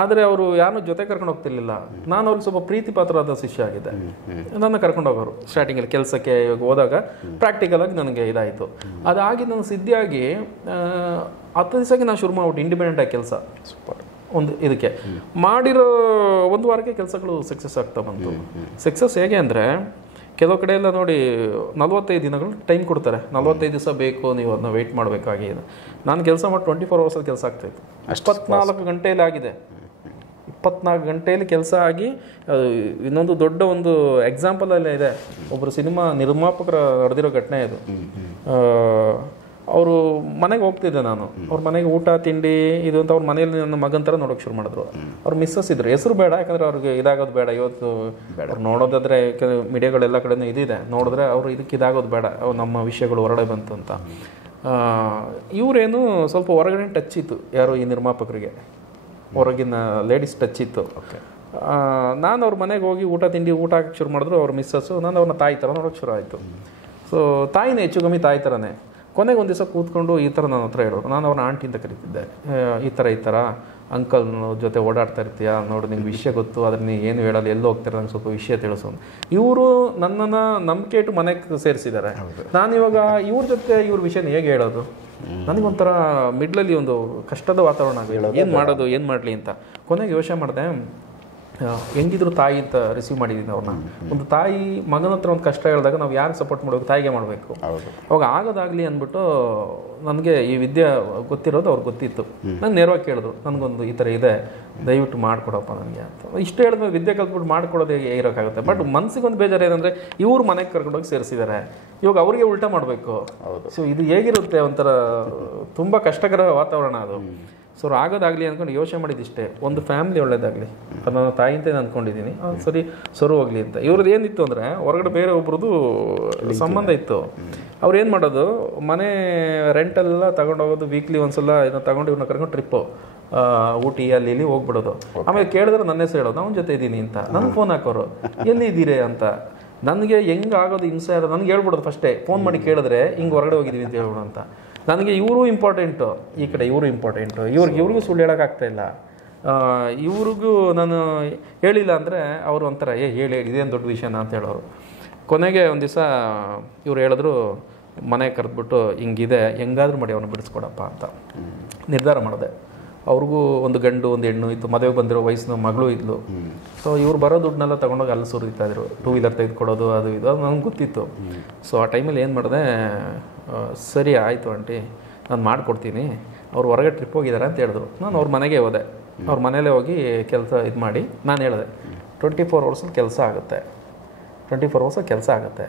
ಆದರೆ ಅವರು ಯಾರನ್ನೂ ಜೊತೆ ಕರ್ಕೊಂಡು ಹೋಗ್ತಿರ್ಲಿಲ್ಲ. ನಾನು ಅವ್ರಿಗೆ ಸ್ವಲ್ಪ ಪ್ರೀತಿ ಪಾತ್ರವಾದ ಶಿಷ್ಯ ಆಗಿದ್ದೆ. ನನ್ನ ಕರ್ಕೊಂಡು ಹೋಗೋರು ಸ್ಟಾರ್ಟಿಂಗಲ್ಲಿ ಕೆಲಸಕ್ಕೆ ಹೋದಾಗ. ಪ್ರಾಕ್ಟಿಕಲಾಗಿ ನನಗೆ ಇದಾಯಿತು. ಅದಾಗಿ ನಾನು ಸಿದ್ಧಿಯಾಗಿ 10 ದಿವಸಕ್ಕೆ ನಾನು ಶುರು ಮಾಡ್ಬಿಟ್ಟು ಇಂಡಿಪೆಂಡೆಂಟಾಗಿ ಕೆಲಸ. ಒಂದು ಇದಕ್ಕೆ ಮಾಡಿರೋ 1 ವಾರಕ್ಕೆ ಕೆಲಸಗಳು ಸಕ್ಸಸ್ ಆಗ್ತಾ ಬಂತು. ಸಕ್ಸಸ್ ಹೇಗೆ ಅಂದರೆ, ಕೆಲವು ಕಡೆ ಎಲ್ಲ ನೋಡಿ 45 ದಿನಗಳು ಟೈಮ್ ಕೊಡ್ತಾರೆ. 45 ದಿವಸ ಬೇಕು, ನೀವು ಅದನ್ನ ವೆಯ್ಟ್ ಮಾಡಬೇಕಾಗಿದೆ. ನಾನು ಕೆಲಸ ಮಾಡಿ 24 ಅವರ್ಸಲ್ಲಿ ಕೆಲಸ ಆಗ್ತಾಯಿತ್ತು. 24 ಗಂಟೆಯಲ್ಲಿ ಆಗಿದೆ. 24 ಗಂಟೆಯಲ್ಲಿ ಕೆಲಸ ಆಗಿ ಇನ್ನೊಂದು ದೊಡ್ಡ ಒಂದು ಎಕ್ಸಾಂಪಲ್ ಅಲ್ಲೇ ಇದೆ. ಒಬ್ಬರು ಸಿನಿಮಾ ನಿರ್ಮಾಪಕರ ನಡೆದಿರೋ ಘಟನೆ ಇದು. ಅವರು ಮನೆಗೆ ಹೋಗ್ತಿದ್ದೆ ನಾನು, ಅವ್ರ ಮನೆಗೆ ಊಟ ತಿಂಡಿ ಇದು ಅಂತ ಅವ್ರ ಮನೆಯಲ್ಲಿ ನನ್ನ ಮಗನ ಥರ ನೋಡೋಕೆ ಶುರು ಮಾಡಿದ್ರು. ಅವ್ರು ಮಿಸ್ಸಸ್ ಇದ್ರು, ಹೆಸರು ಬೇಡ, ಯಾಕಂದರೆ ಅವ್ರಿಗೆ ಇದಾಗೋದು ಬೇಡ. ಇವತ್ತು ಅವ್ರು ನೋಡೋದಾದ್ರೆ ಮೀಡಿಯಾಗಳೆಲ್ಲ ಕಡೆನೂ ಇದಿದೆ, ನೋಡಿದ್ರೆ ಅವರು ಇದಕ್ಕೆ ಇದಾಗೋದು ಬೇಡ, ನಮ್ಮ ವಿಷಯಗಳು ಹೊರಗಡೆ ಬಂತು ಅಂತ. ಇವರೇನು ಸ್ವಲ್ಪ ಹೊರಗಡೆ ಟಚ್ ಇತ್ತು, ಯಾರು ಈ ನಿರ್ಮಾಪಕರಿಗೆ ಹೊರಗಿನ ಲೇಡೀಸ್ ಟಚ್ ಇತ್ತು. ನಾನು ಅವ್ರ ಮನೆಗೆ ಹೋಗಿ ಊಟ ಹಾಕಕ್ಕೆ ಶುರು ಮಾಡಿದ್ರು ಅವ್ರ ಮಿಸ್ಸಸ್ಸು. ನಾನು ಅವ್ರನ್ನ ತಾಯಿ ಥರ ನೋಡೋಕೆ ಶುರು ಆಯಿತು. ಸೊ ತಾಯಿನೇ ಹೆಚ್ಚು ಕಮ್ಮಿ ತಾಯಿ ಥರನೇ. ಕೊನೆಗೆ ಒಂದು ದಿವಸ ಕೂತ್ಕೊಂಡು ಈ ಥರ ನನ್ನ ಹತ್ರ ಹೇಳೋರು. ನಾನು ಅವ್ರನ್ನ ಆಂಟಿ ಅಂತ ಕರಿತಿದ್ದೆ. ಈ ಥರ ಅಂಕಲ್ ಜೊತೆ ಓಡಾಡ್ತಾ ಇರ್ತೀಯ, ನೋಡು ನಿಮ್ಗೆ ವಿಷಯ ಗೊತ್ತು, ಅದ್ರ ನೀವು ಏನು ಹೇಳಲ್ಲ, ಎಲ್ಲಿ ಹೋಗ್ತೀರ, ನಂಗೆ ಸ್ವಲ್ಪ ವಿಷಯ ತಿಳಿಸು. ಇವರು ನನ್ನನ್ನು ನಂಬಿಕೆ ಇಟ್ಟು ಮನೆಗೆ ಸೇರಿಸಿದ್ದಾರೆ. ನಾನಿವಾಗ ಇವ್ರ ಜೊತೆ ಇವ್ರ ವಿಷಯನ ಹೇಗೆ ಹೇಳೋದು? ನನಗೊಂಥರ ಮಿಡ್ಲಲ್ಲಿ ಒಂದು ಕಷ್ಟದ ವಾತಾವರಣ, ಏನು ಮಾಡೋದು, ಏನು ಮಾಡಲಿ ಅಂತ. ಕೊನೆಗೆ ಯೋಚನೆ ಮಾಡಿದೆ, ಹೆಂಗಿದ್ರು ತಾಯಿ ಅಂತ ರಿಸೀವ್ ಮಾಡಿದ್ದೀನಿ ಅವ್ರನ್ನ. ಒಂದು ತಾಯಿ ಮಗನ ಹತ್ರ ಒಂದು ಕಷ್ಟ ಹೇಳಿದಾಗ ನಾವು ಯಾರು ಸಪೋರ್ಟ್ ಮಾಡಬೇಕು? ತಾಯಿಗೆ ಮಾಡಬೇಕು. ಅವಾಗ ಆಗೋದಾಗಲಿ ಅಂದ್ಬಿಟ್ಟು ನನಗೆ ಈ ವಿದ್ಯೆ ಗೊತ್ತಿರೋದು ಅವ್ರಿಗೆ ಗೊತ್ತಿತ್ತು. ನಾನು ನೇರವಾಗಿ ಕೇಳಿದ್ರು, ನನಗೊಂದು ಈ ಥರ ಇದೆ, ದಯವಿಟ್ಟು ಮಾಡಿಕೊಡಪ್ಪ ನನಗೆ ಅಂತ. ಇಷ್ಟು ಹೇಳಿದ್ಮೇಲೆ ವಿದ್ಯೆ ಕಲ್ತ್ಬಿಟ್ಟು ಮಾಡ್ಕೊಡೋದು ಇರೋಕ್ಕಾಗುತ್ತೆ. ಬಟ್ ಮನಸ್ಸಿಗೊಂದು ಬೇಜಾರು ಏನಂದರೆ ಇವ್ರು ಮನೆಗೆ ಕರ್ಕೊಂಡೋಗಿ ಸೇರಿಸಿದ್ದಾರೆ, ಇವಾಗ ಅವ್ರಿಗೆ ಉಲ್ಟಾ ಮಾಡಬೇಕು. ಸೊ ಇದು ಹೇಗಿರುತ್ತೆ? ಒಂಥರ ತುಂಬ ಕಷ್ಟಕರ ವಾತಾವರಣ ಅದು. ಸೊ ಆಗೋದಾಗಲಿ ಅಂದ್ಕೊಂಡು ಯೋಚನೆ ಮಾಡಿದ್ದಿಷ್ಟೇ, ಒಂದು ಫ್ಯಾಮಿಲಿ ಒಳ್ಳೇದಾಗಲಿ, ಅದು ನನ್ನ ತಾಯಿ ಅಂತ ಅಂದ್ಕೊಂಡಿದ್ದೀನಿ, ಸರಿ ಸರು ಹೋಗಲಿ ಅಂತ. ಇವ್ರದ್ದು ಏನಿತ್ತು ಅಂದರೆ ಹೊರಗಡೆ ಬೇರೆ ಒಬ್ರದ್ದು ಸಂಬಂಧ ಇತ್ತು. ಅವ್ರು ಏನು ಮಾಡೋದು, ಮನೆ ರೆಂಟೆಲ್ಲ ತಗೊಂಡೋಗೋದು, ವೀಕ್ಲಿ ಒಂದ್ಸಲ ಇದನ್ನ ತಗೊಂಡು ಇವ್ರನ್ನ ಕರ್ಕೊಂಡು ಟ್ರಿಪ್ಪು ಊಟಿ ಅಲ್ಲಿ ಇಲ್ಲಿ ಹೋಗ್ಬಿಡೋದು. ಆಮೇಲೆ ಕೇಳಿದ್ರೆ ನನ್ನ ಹೆಸರು ಹೇಳೋದು, ಅವನ ಜೊತೆ ಇದ್ದೀನಿ ಅಂತ. ನನಗೆ ಫೋನ್ ಹಾಕೋರು, ಎಲ್ಲಿದ್ದೀರಿ ಅಂತ. ನನಗೆ ಹೆಂಗೆ ಆಗೋದು ಹಿಂಸೆ ಆಗೋದು, ನನಗೆ ಹೇಳ್ಬಿಡೋದು ಫಸ್ಟೇ ಫೋನ್ ಮಾಡಿ ಕೇಳಿದ್ರೆ ಹಿಂಗೆ ಹೊರಗಡೆ ಹೋಗಿದ್ದೀವಿ ಅಂತ ಹೇಳ್ಬಿಡು ಅಂತ. ನನಗೆ ಇವರು ಇಂಪಾರ್ಟೆಂಟು, ಈ ಕಡೆ ಇವರು ಇಂಪಾರ್ಟೆಂಟು. ಇವ್ರಿಗೂ ಸುಳ್ಳು ಹೇಳೋಕ್ಕಾಗ್ತಾಯಿಲ್ಲ. ಇವ್ರಿಗೂ ನಾನು ಹೇಳಿಲ್ಲ ಅಂದರೆ ಅವರು ಒಂಥರ ಹೇಳಿ ಇದೇನು ದೊಡ್ಡ ವಿಷಯನ ಅಂತ ಹೇಳೋರು. ಕೊನೆಗೆ ಒಂದು ದಿವಸ ಇವ್ರು ಹೇಳಿದ್ರು, ಮನೆ ಕರೆದ್ಬಿಟ್ಟು ಹಿಂಗಿದೆ, ಹೆಂಗಾದ್ರೂ ಮಾಡಿ ಅವನು ಬಿಡಿಸ್ಕೊಡಪ್ಪ ಅಂತ ನಿರ್ಧಾರ ಮಾಡಿದೆ. ಅವ್ರಿಗೂ ಒಂದು ಗಂಡು ಒಂದು ಹೆಣ್ಣು ಇತ್ತು, ಮದುವೆಗೆ ಬಂದಿರೋ ವಯಸ್ಸಿನ ಮಗಳು ಇದ್ಲು. ಸೊ ಇವ್ರು ಬರೋ ದುಡ್ಡನ್ನೆಲ್ಲ ತೊಗೊಂಡೋಗಿ ಅಲ್ಲಿ ಸುರಿತಾ ಇದ್ರು, 2 ವೀಲರ್ ತೆಗೆದುಕೊಡೋದು ಅದು ಇದು, ಅದು ನನಗೆ ಗೊತ್ತಿತ್ತು. ಸೊ ಆ ಟೈಮಲ್ಲಿ ಏನು ಮಾಡಿದೆ, ಸರಿ ಆಯಿತು ಆಂಟಿ, ನಾನು ಮಾಡಿಕೊಡ್ತೀನಿ, ಅವ್ರು ಹೊರಗೆ ಟ್ರಿಪ್ ಹೋಗಿದ್ದಾರೆ ಅಂತ ಹೇಳಿದ್ರು. ನಾನು ಅವ್ರ ಮನೆಗೆ ಹೋದೆ. ಅವ್ರ ಮನೇಲೇ ಹೋಗಿ ಕೆಲಸ ಇದು ಮಾಡಿ ನಾನು ಹೇಳಿದೆ, 24 ಅವರ್ಸಲ್ಲಿ ಕೆಲಸ ಆಗುತ್ತೆ, 24 ಅವರ್ಸಲ್ಲಿ ಕೆಲಸ ಆಗುತ್ತೆ.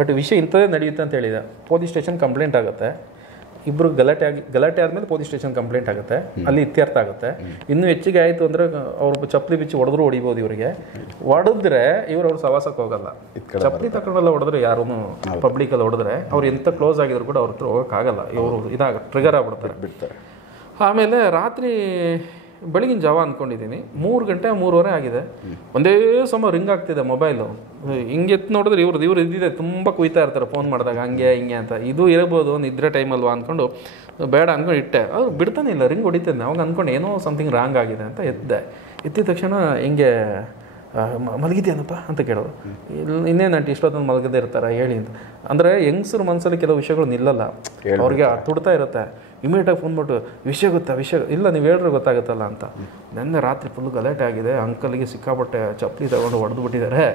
ಬಟ್ ವಿಷಯ ಇಂಥದ್ದೇ ನಡೆಯುತ್ತೆ ಅಂತ ಹೇಳಿದೆ. ಪೊಲೀಸ್ ಸ್ಟೇಷನ್ ಕಂಪ್ಲೇಂಟ್ ಆಗುತ್ತೆ, ಇಬ್ಬರು ಗಲಾಟೆ ಆದಮೇಲೆ ಪೊಲೀಸ್ ಸ್ಟೇಷನ್ ಕಂಪ್ಲೇಂಟ್ ಆಗುತ್ತೆ, ಅಲ್ಲಿ ಇತ್ಯರ್ಥ ಆಗುತ್ತೆ. ಇನ್ನೂ ಹೆಚ್ಚಿಗೆ ಆಯಿತು ಅಂದರೆ ಅವ್ರು ಚಪ್ಪಲಿ ಬಿಚ್ಚಿ ಹೊಡೆದ್ರು ಹೊಡಿಬೋದು. ಇವರಿಗೆ ಹೊಡೆದ್ರೆ ಅವ್ರು ಸವಾಸಕ್ಕೆ ಹೋಗಲ್ಲ. ಚಪ್ಪಲಿ ತಗೊಂಡೆಲ್ಲ ಹೊಡೆದ್ರೆ ಯಾರೂ ಪಬ್ಲಿಕಲ್ಲಿ ಹೊಡೆದ್ರೆ ಅವ್ರು ಎಂಥ ಕ್ಲೋಸ್ ಆಗಿದ್ರು ಕೂಡ ಅವ್ರ ಹತ್ರ ಹೋಗೋಕ್ಕಾಗಲ್ಲ. ಇವರು ಟ್ರಿಗರ್ ಆಗ್ಬಿಡ್ತಾರೆ. ಆಮೇಲೆ ರಾತ್ರಿ ಬೆಳಗಿನ ಜಾವ ಅಂದ್ಕೊಂಡಿದ್ದೀನಿ, 3 ಗಂಟೆ 3:15 ಆಗಿದೆ. ಒಂದೇ ಸಮ ರಿಂಗ್ ಆಗ್ತಿದೆ ಮೊಬೈಲು. ಹಿಂಗೆ ಎತ್ತು ನೋಡಿದ್ರೆ ಇವ್ರು ಇದ್ದಿದೆ, ತುಂಬ ಕುಯ್ತಾ ಇರ್ತಾರೆ ಫೋನ್ ಮಾಡಿದಾಗ, ಹಂಗೆ ಹಿಂಗೆ ಅಂತ. ಇದು ಇರಬಹುದು ನಿದ್ರೆ ಟೈಮಲ್ವಾ ಅಂದ್ಕೊಂಡು ಬೇಡ ಅಂದ್ಕೊಂಡು ಇಟ್ಟೆ. ಅದು ಬಿಡ್ತಾನೆ ಇಲ್ಲ, ರಿಂಗ್ ಹೊಡಿತಾನೆ. ಅವಾಗ ಅಂದ್ಕೊಂಡು ಏನೋ ಸಮಥಿಂಗ್ ರಾಂಗ್ ಆಗಿದೆ ಅಂತ ಎತ್ತಿದ ತಕ್ಷಣ ಹಿಂಗೆ ಮಲಗಿದ್ಯಾನಪ್ಪ ಅಂತ ಕೇಳೋರು. ಇನ್ನೇನು ಆಂಟಿ ಇಷ್ಟೊತ್ತೊಂದು ಮಲಗದೇ ಇರ್ತಾರೆ ಹೇಳಿ ಅಂತ. ಅಂದರೆ ಹೆಂಗಸರು ಮನಸ್ಸಲ್ಲಿ ಕೆಲವು ವಿಷಯಗಳು ನಿಲ್ಲಲ್ಲ, ಅವ್ರಿಗೆ ತುಡ್ತಾ ಇರುತ್ತೆ. ಇಮಿಡಿಯೇಟಾಗಿ ಫೋನ್ ಬಿಟ್ಟು ವಿಷಯ ಇಲ್ಲ ನೀವು ಹೇಳಿದ್ರೆ ಗೊತ್ತಾಗುತ್ತಲ್ಲ ಅಂತ. ನೆನ್ನೆ ರಾತ್ರಿ ಫುಲ್ ಗಲಾಟೆ ಆಗಿದೆ, ಅಂಕಲ್ಗೆ ಸಿಕ್ಕಾಪಟ್ಟೆ ಚಪ್ಪಲಿ ತಗೊಂಡು ಹೊಡೆದು ಬಿಟ್ಟಿದ್ದಾರೆ,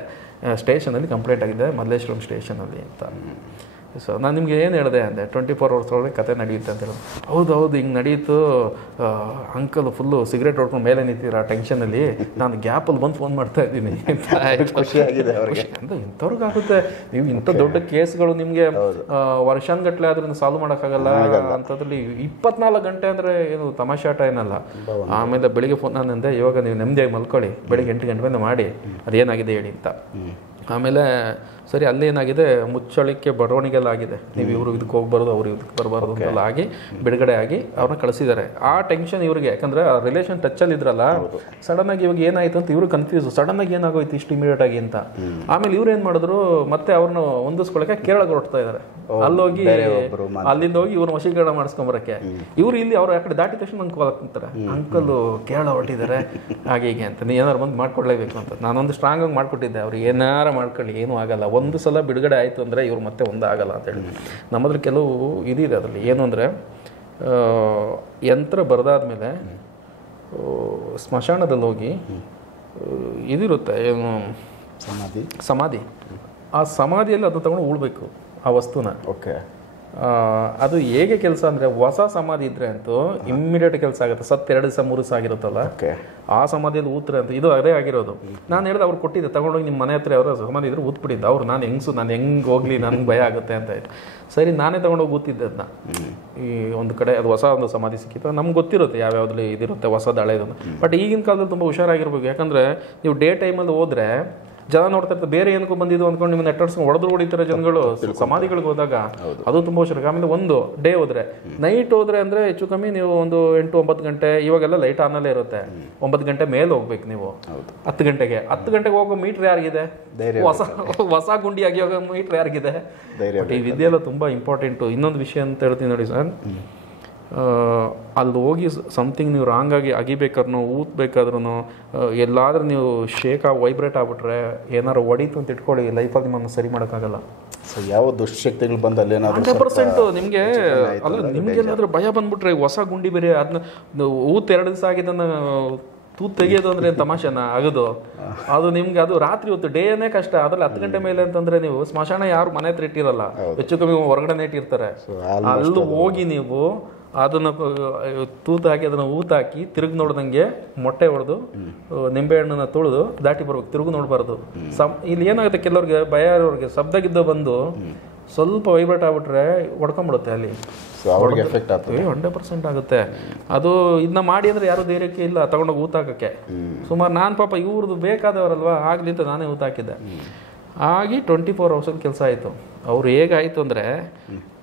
ಸ್ಟೇಷನಲ್ಲಿ ಕಂಪ್ಲೇಂಟ್ ಆಗಿದೆ, ಮಲ್ಲೇಶ್ವರಂ ಸ್ಟೇಷನಲ್ಲಿ ಅಂತ. ಸೊ ನಾನು ನಿಮಗೆ ಏನು ಹೇಳಿದೆ ಅಂದೆ, 24 ಅವರ್ಸ್ ಒಳಗೆ ಕತೆ ನಡೆಯುತ್ತೆ ಅಂತ ಹೇಳೋದು. ಹೌದು ಹಿಂಗೆ ನಡೀತು, ಅಂಕಲ್ ಫುಲ್ಲು ಸಿಗರೇಟ್ ಹೊಡ್ಕೊಂಡು ಮೇಲೆ ನಿಂತಿರ ಟೆನ್ಷನಲ್ಲಿ, ನಾನು ಗ್ಯಾಪಲ್ಲಿ ಬಂದು ಫೋನ್ ಮಾಡ್ತಾ ಇದ್ದೀನಿ ಅಂತ. ಖುಷಿಯಾಗಿದೆ ಅವ್ರಿಗೆ. ಅಂತ ಇಂಥವ್ರಿಗಾಗುತ್ತೆ. ನೀವು ಇಂಥ ದೊಡ್ಡ ಕೇಸ್ಗಳು ನಿಮಗೆ ವರ್ಷಾನ್ಗಟ್ಲೆ ಆದ್ರೂ ಸಾಲ್ವ್ ಮಾಡೋಕ್ಕಾಗಲ್ಲ. ಅಂಥದ್ರಲ್ಲಿ 24 ಗಂಟೆ ಅಂದರೆ ಏನು ತಮಾಷಾಟ ಏನಲ್ಲ. ಆಮೇಲೆ ಬೆಳಿಗ್ಗೆ ಫೋನ್ ನಾನು ಅಂದೆ, ಇವಾಗ ನೀವು ನೆಮ್ಮದಿಯಾಗಿ ಮಲ್ಕೊಳ್ಳಿ, ಬೆಳಿಗ್ಗೆ 8 ಗಂಟೆ ಮೇಲೆ ಮಾಡಿ ಅದೇನಾಗಿದೆ ಹೇಳಿ ಅಂತ. ಆಮೇಲೆ ಸರಿ, ಅಲ್ಲೇನಾಗಿದೆ, ಮುಚ್ಚಳಿಕೆ ಬರವಣಿಗೆಲ್ಲ ಆಗಿದೆ, ನೀವು ಇವರು ಇದಕ್ಕೆ ಹೋಗ್ಬಾರ್ದು, ಅವರು ಇದಕ್ಕೆ ಬರಬಾರ್ದು ಅಂತೆಲ್ಲ ಆಗಿ ಬಿಡುಗಡೆ ಆಗಿ ಅವ್ರನ್ನ ಕಳಿಸಿದ್ದಾರೆ. ಆ ಟೆನ್ಷನ್ ಇವ್ರಿಗೆ, ಯಾಕಂದರೆ ಆ ರಿಲೇಷನ್ ಟಚ್ಚಲ್ಲಿ ಇದ್ರಲ್ಲ, ಸಡನ್ನಾಗಿ ಇವಾಗ ಏನಾಯಿತು ಅಂತ ಇವರು ಕನ್ಫ್ಯೂಸ್, ಸಡನ್ನಾಗಿ ಏನಾಗೋಯ್ತು ಇಷ್ಟು ಇಮಿಡಿಯೇಟ್ ಆಗಿ ಅಂತ. ಆಮೇಲೆ ಇವ್ರು ಏನು ಮಾಡಿದ್ರು, ಮತ್ತೆ ಅವ್ರನ್ನ ಹೊಂದಿಸ್ಕೊಳ್ಳೋಕೆ ಕೇರಳಕ್ಕೆ ಹೊರಡ್ತಾ ಇದ್ದಾರೆ. ಅಲ್ಲೋಗಿ ಅಲ್ಲಿಂದ ಹೋಗಿ ಇವ್ರು ವಶೀಕರಣ ಮಾಡಿಸ್ಕೊಂಬರಕ್ಕೆ. ಇವ್ರು ಇಲ್ಲಿ ಅವ್ರು ಆ ಕಡೆ ದಾಟಿದ ತಕ್ಷಣ ನಂಗೆ ಕಾಲ್ ಆಗ್ತಾರೆ, ಅಂಕಲ್ ಕೇರಳ ಹೊರಟಿದ್ದಾರೆ ಹಾಗೆ ಹೀಗೆ ಅಂತ, ನೀವು ಏನಾರು ಬಂದು ಮಾಡ್ಕೊಡ್ಲೇಬೇಕು ಅಂತ. ನಾನೊಂದು ಸ್ಟ್ರಾಂಗ್ ಆಗಿ ಮಾಡಿಕೊಟ್ಟಿದ್ದೆ, ಅವ್ರಿಗೆ ಏನಾರು ಮಾಡ್ಕೊಳ್ಳಿ ಏನೂ ಆಗಲ್ಲ, ಒಂದು ಸಲ ಬಿಡುಗಡೆ ಆಯಿತು ಅಂದರೆ ಇವ್ರು ಮತ್ತೆ ಒಂದಾಗಲ್ಲ ಅಂತೇಳಿ. ನಮ್ಮದ್ರಲ್ಲಿ ಕೆಲವು ಇದಿದೆ ಅದರಲ್ಲಿ, ಏನು ಅಂದರೆ ಯಂತ್ರ ಬರೆದಾದ್ಮೇಲೆ ಸ್ಮಶಾನದಲ್ಲಿ ಹೋಗಿ ಇದಿರುತ್ತೆ ಏನು ಸಮಾಧಿ, ಆ ಸಮಾಧಿಯಲ್ಲಿ ಅದನ್ನ ತಗೊಂಡು ಉಳ್ಬೇಕು ಆ ವಸ್ತುನ. ಓಕೆ. ಅದು ಹೇಗೆ ಕೆಲಸ ಅಂದರೆ ಹೊಸ ಸಮಾಧಿ ಇದ್ರೆ ಅಂತೂ ಇಮ್ಮಿಡಿಯೇಟ್ ಕೆಲಸ ಆಗುತ್ತೆ. 2 ದಿವಸ 3 ದಿವಸ ಆಗಿರುತ್ತಲ್ಲ, ಆ ಸಮಾಧಿಯಲ್ಲಿ ಊತ್ರೆ ಅಂತ ಇದು ಅದೇ ಆಗಿರೋದು. ನಾನು ಹೇಳಿದೆ ಅವ್ರು ಕೊಟ್ಟಿದ್ದೆ, ತಗೊಂಡೋಗಿ ನಿಮ್ಮ ಮನೆ ಹತ್ರ ಅವರ ಸಮಾಧಿ ಇದ್ರೆ ಊತ್ಬಿಟ್ಟಿದ್ದೆ. ಅವ್ರು ನಾನು ಹೆಂಗೆ ಹೋಗ್ಲಿ, ನನಗೆ ಭಯ ಆಗುತ್ತೆ ಅಂತ ಆಯ್ತು. ಸರಿ, ನಾನೇ ತಗೊಂಡೋಗಿ ಊತಿದ್ದೆ ಅದನ್ನ. ಈ ಒಂದು ಕಡೆ ಅದು ಹೊಸ ಒಂದು ಸಮಾಧಿ ಸಿಕ್ಕಿತ್ತು. ನಮ್ಗೆ ಗೊತ್ತಿರುತ್ತೆ ಯಾವ್ಯಾವ್ದಲ್ಲಿ ಇದಿರುತ್ತೆ ಹೊಸದು ಹಳೆಯದನ್ನು. ಬಟ್ ಈಗಿನ ಕಾಲದಲ್ಲಿ ತುಂಬ ಹುಷಾರಾಗಿರ್ಬೇಕು. ಯಾಕಂದರೆ ನೀವು ಡೇ ಟೈಮಲ್ಲಿ ಹೋದರೆ ಜನ ನೋಡ್ತಾ ಇರ್ತಾರೆ, ಬೇರೆ ಏನಕ್ಕೂ ಬಂದಿದ್ದು ಅಂದ್ಕೊಂಡು ನಿಮ್ಮ ನೆಟ್ವರ್ಕ್ಸ್ಕೊಂಡು ಹೊಡೆದ್ರು ಜನಗಳು ಸಮಾಧಿಗಳಿಗೆ ಹೋದಾಗ. ಅದು ತುಂಬ ಹುಷಾರು. ಆಮೇಲೆ ಒಂದು ಡೇ ಹೋದ್ರೆ, ನೈಟ್ ಹೋದ್ರೆ ಅಂದರೆ ಹೆಚ್ಚು ಕಮ್ಮಿ ನೀವು ಒಂದು 8-9 ಗಂಟೆ, ಇವಾಗೆಲ್ಲ ಲೈಟ್ ಆನಲ್ಲೇ ಇರುತ್ತೆ, 9 ಗಂಟೆ ಮೇಲೆ ಹೋಗ್ಬೇಕು ನೀವು. 10 ಗಂಟೆಗೆ ಹೋಗೋ ಮೀಟ್ರ್ ಯಾರಿಗಿದೆ? ಹೊಸ ಗುಂಡಿ ಆಗಿ ಹೋಗೋ ಮೀಟ್ರ್ ಯಾರಿಗಿದೆ? ಬಟ್ ಈ ವಿದ್ಯೆ ಎಲ್ಲ ತುಂಬ ಇಂಪಾರ್ಟೆಂಟು. ಇನ್ನೊಂದು ವಿಷಯ ಅಂತ ಹೇಳ್ತೀನಿ ನೋಡಿ ಸರ್, ಅಲ್ಲಿ ಹೋಗಿ ಸಮಥಿಂಗ್ ನೀವು ರಾಂಗ್ ಆಗಿ ಅಗಿಬೇಕಾದ್ರೂ ಊದ್ಬೇಕಾದ್ರೂ ಎಲ್ಲಾದ್ರೂ ನೀವು ವೈಬ್ರೇಟ್ ಆಗ್ಬಿಟ್ರೆ ಏನಾರು ಹೊಡೀತು ಅಂತ ಇಟ್ಕೊಳ್ಳಿ, ಲೈಫಲ್ಲಿ ನಿಮ್ಮನ್ನು ಸರಿ ಮಾಡೋಕ್ಕಾಗಲ್ಲ. ಸೊ ಯಾವ ದುಶ್ಶಕ್ತಿಗಳು ಬಂದು ಅಲ್ಲೇನಾದ್ರು 100% ನಿಮಗೆ ಅಲ್ಲ, ನಿಮ್ಗೇನಾದ್ರೂ ಭಯ ಬಂದ್ಬಿಟ್ರೆ ಹೊಸ ಗುಂಡಿ ಬೇರೆ, ಅದನ್ನ 2 ದಿವಸ ಆಗಿದ್ದನ್ನು ತೂತ್ ತೆಗಿಯೋದು ಅಂದರೆ ತಮಾಷೆನ ಆಗೋದು. ಅದು ನಿಮ್ಗೆ ಅದು ರಾತ್ರಿ ಹೊತ್ತು ಡೇನೇ ಕಷ್ಟ. ಅದ್ರಲ್ಲಿ 10 ಗಂಟೆ ಮೇಲೆ ಅಂತಂದ್ರೆ ನೀವು ಸ್ಮಶಾನ ಯಾರು ಮನೆ ಹತ್ರ ಇಟ್ಟಿರಲ್ಲ, ಹೆಚ್ಚು ಕಮ್ಮಿ ಹೊರಗಡೆ ಇಟ್ಟಿರ್ತಾರೆ. ಅಲ್ಲೂ ಹೋಗಿ ನೀವು ಅದನ್ನು ತೂತು ಹಾಕಿ ಅದನ್ನು ಊತಾಕಿ ತಿರುಗಿ ನೋಡ್ದಂಗೆ ಮೊಟ್ಟೆ ಹೊಡೆದು ನಿಂಬೆಹಣ್ಣನ್ನ ತುಳಿದು ದಾಟಿ ಬರ್ಬೇಕು, ತಿರುಗಿ ನೋಡಬಾರ್ದು. ಇಲ್ಲಿ ಏನಾಗುತ್ತೆ, ಕೆಲವ್ರಿಗೆ ಭಯ ಇರೋರಿಗೆ ಶಬ್ದಗಿದ್ದ ಬಂದು ಸ್ವಲ್ಪ ವೈಬ್ರೇಟ್ ಆಗ್ಬಿಟ್ರೆ ಹೊಡ್ಕೊಂಡ್ಬಿಡುತ್ತೆ ಅಲ್ಲಿ, 100% ಆಗುತ್ತೆ. ಅದು ಇದನ್ನ ಮಾಡಿ ಅಂದರೆ ಯಾರು ಧೈರ್ಯಕ್ಕೆ ಇಲ್ಲ ತಗೊಂಡೋಗಿ ಊತಾಕಕ್ಕೆ. ಸುಮಾರು ನಾನು ಪಾಪ ಇವ್ರದ್ದು ಬೇಕಾದವರಲ್ವಾ ಆಗಲಿ ಅಂತ ನಾನೇ ಊತಾಕಿದ್ದೆ. ಆಗಿ 24 ಅವರ್ಸಲ್ಲಿ ಕೆಲಸ ಆಯಿತು. ಅವ್ರು ಹೇಗಾಯಿತು ಅಂದರೆ,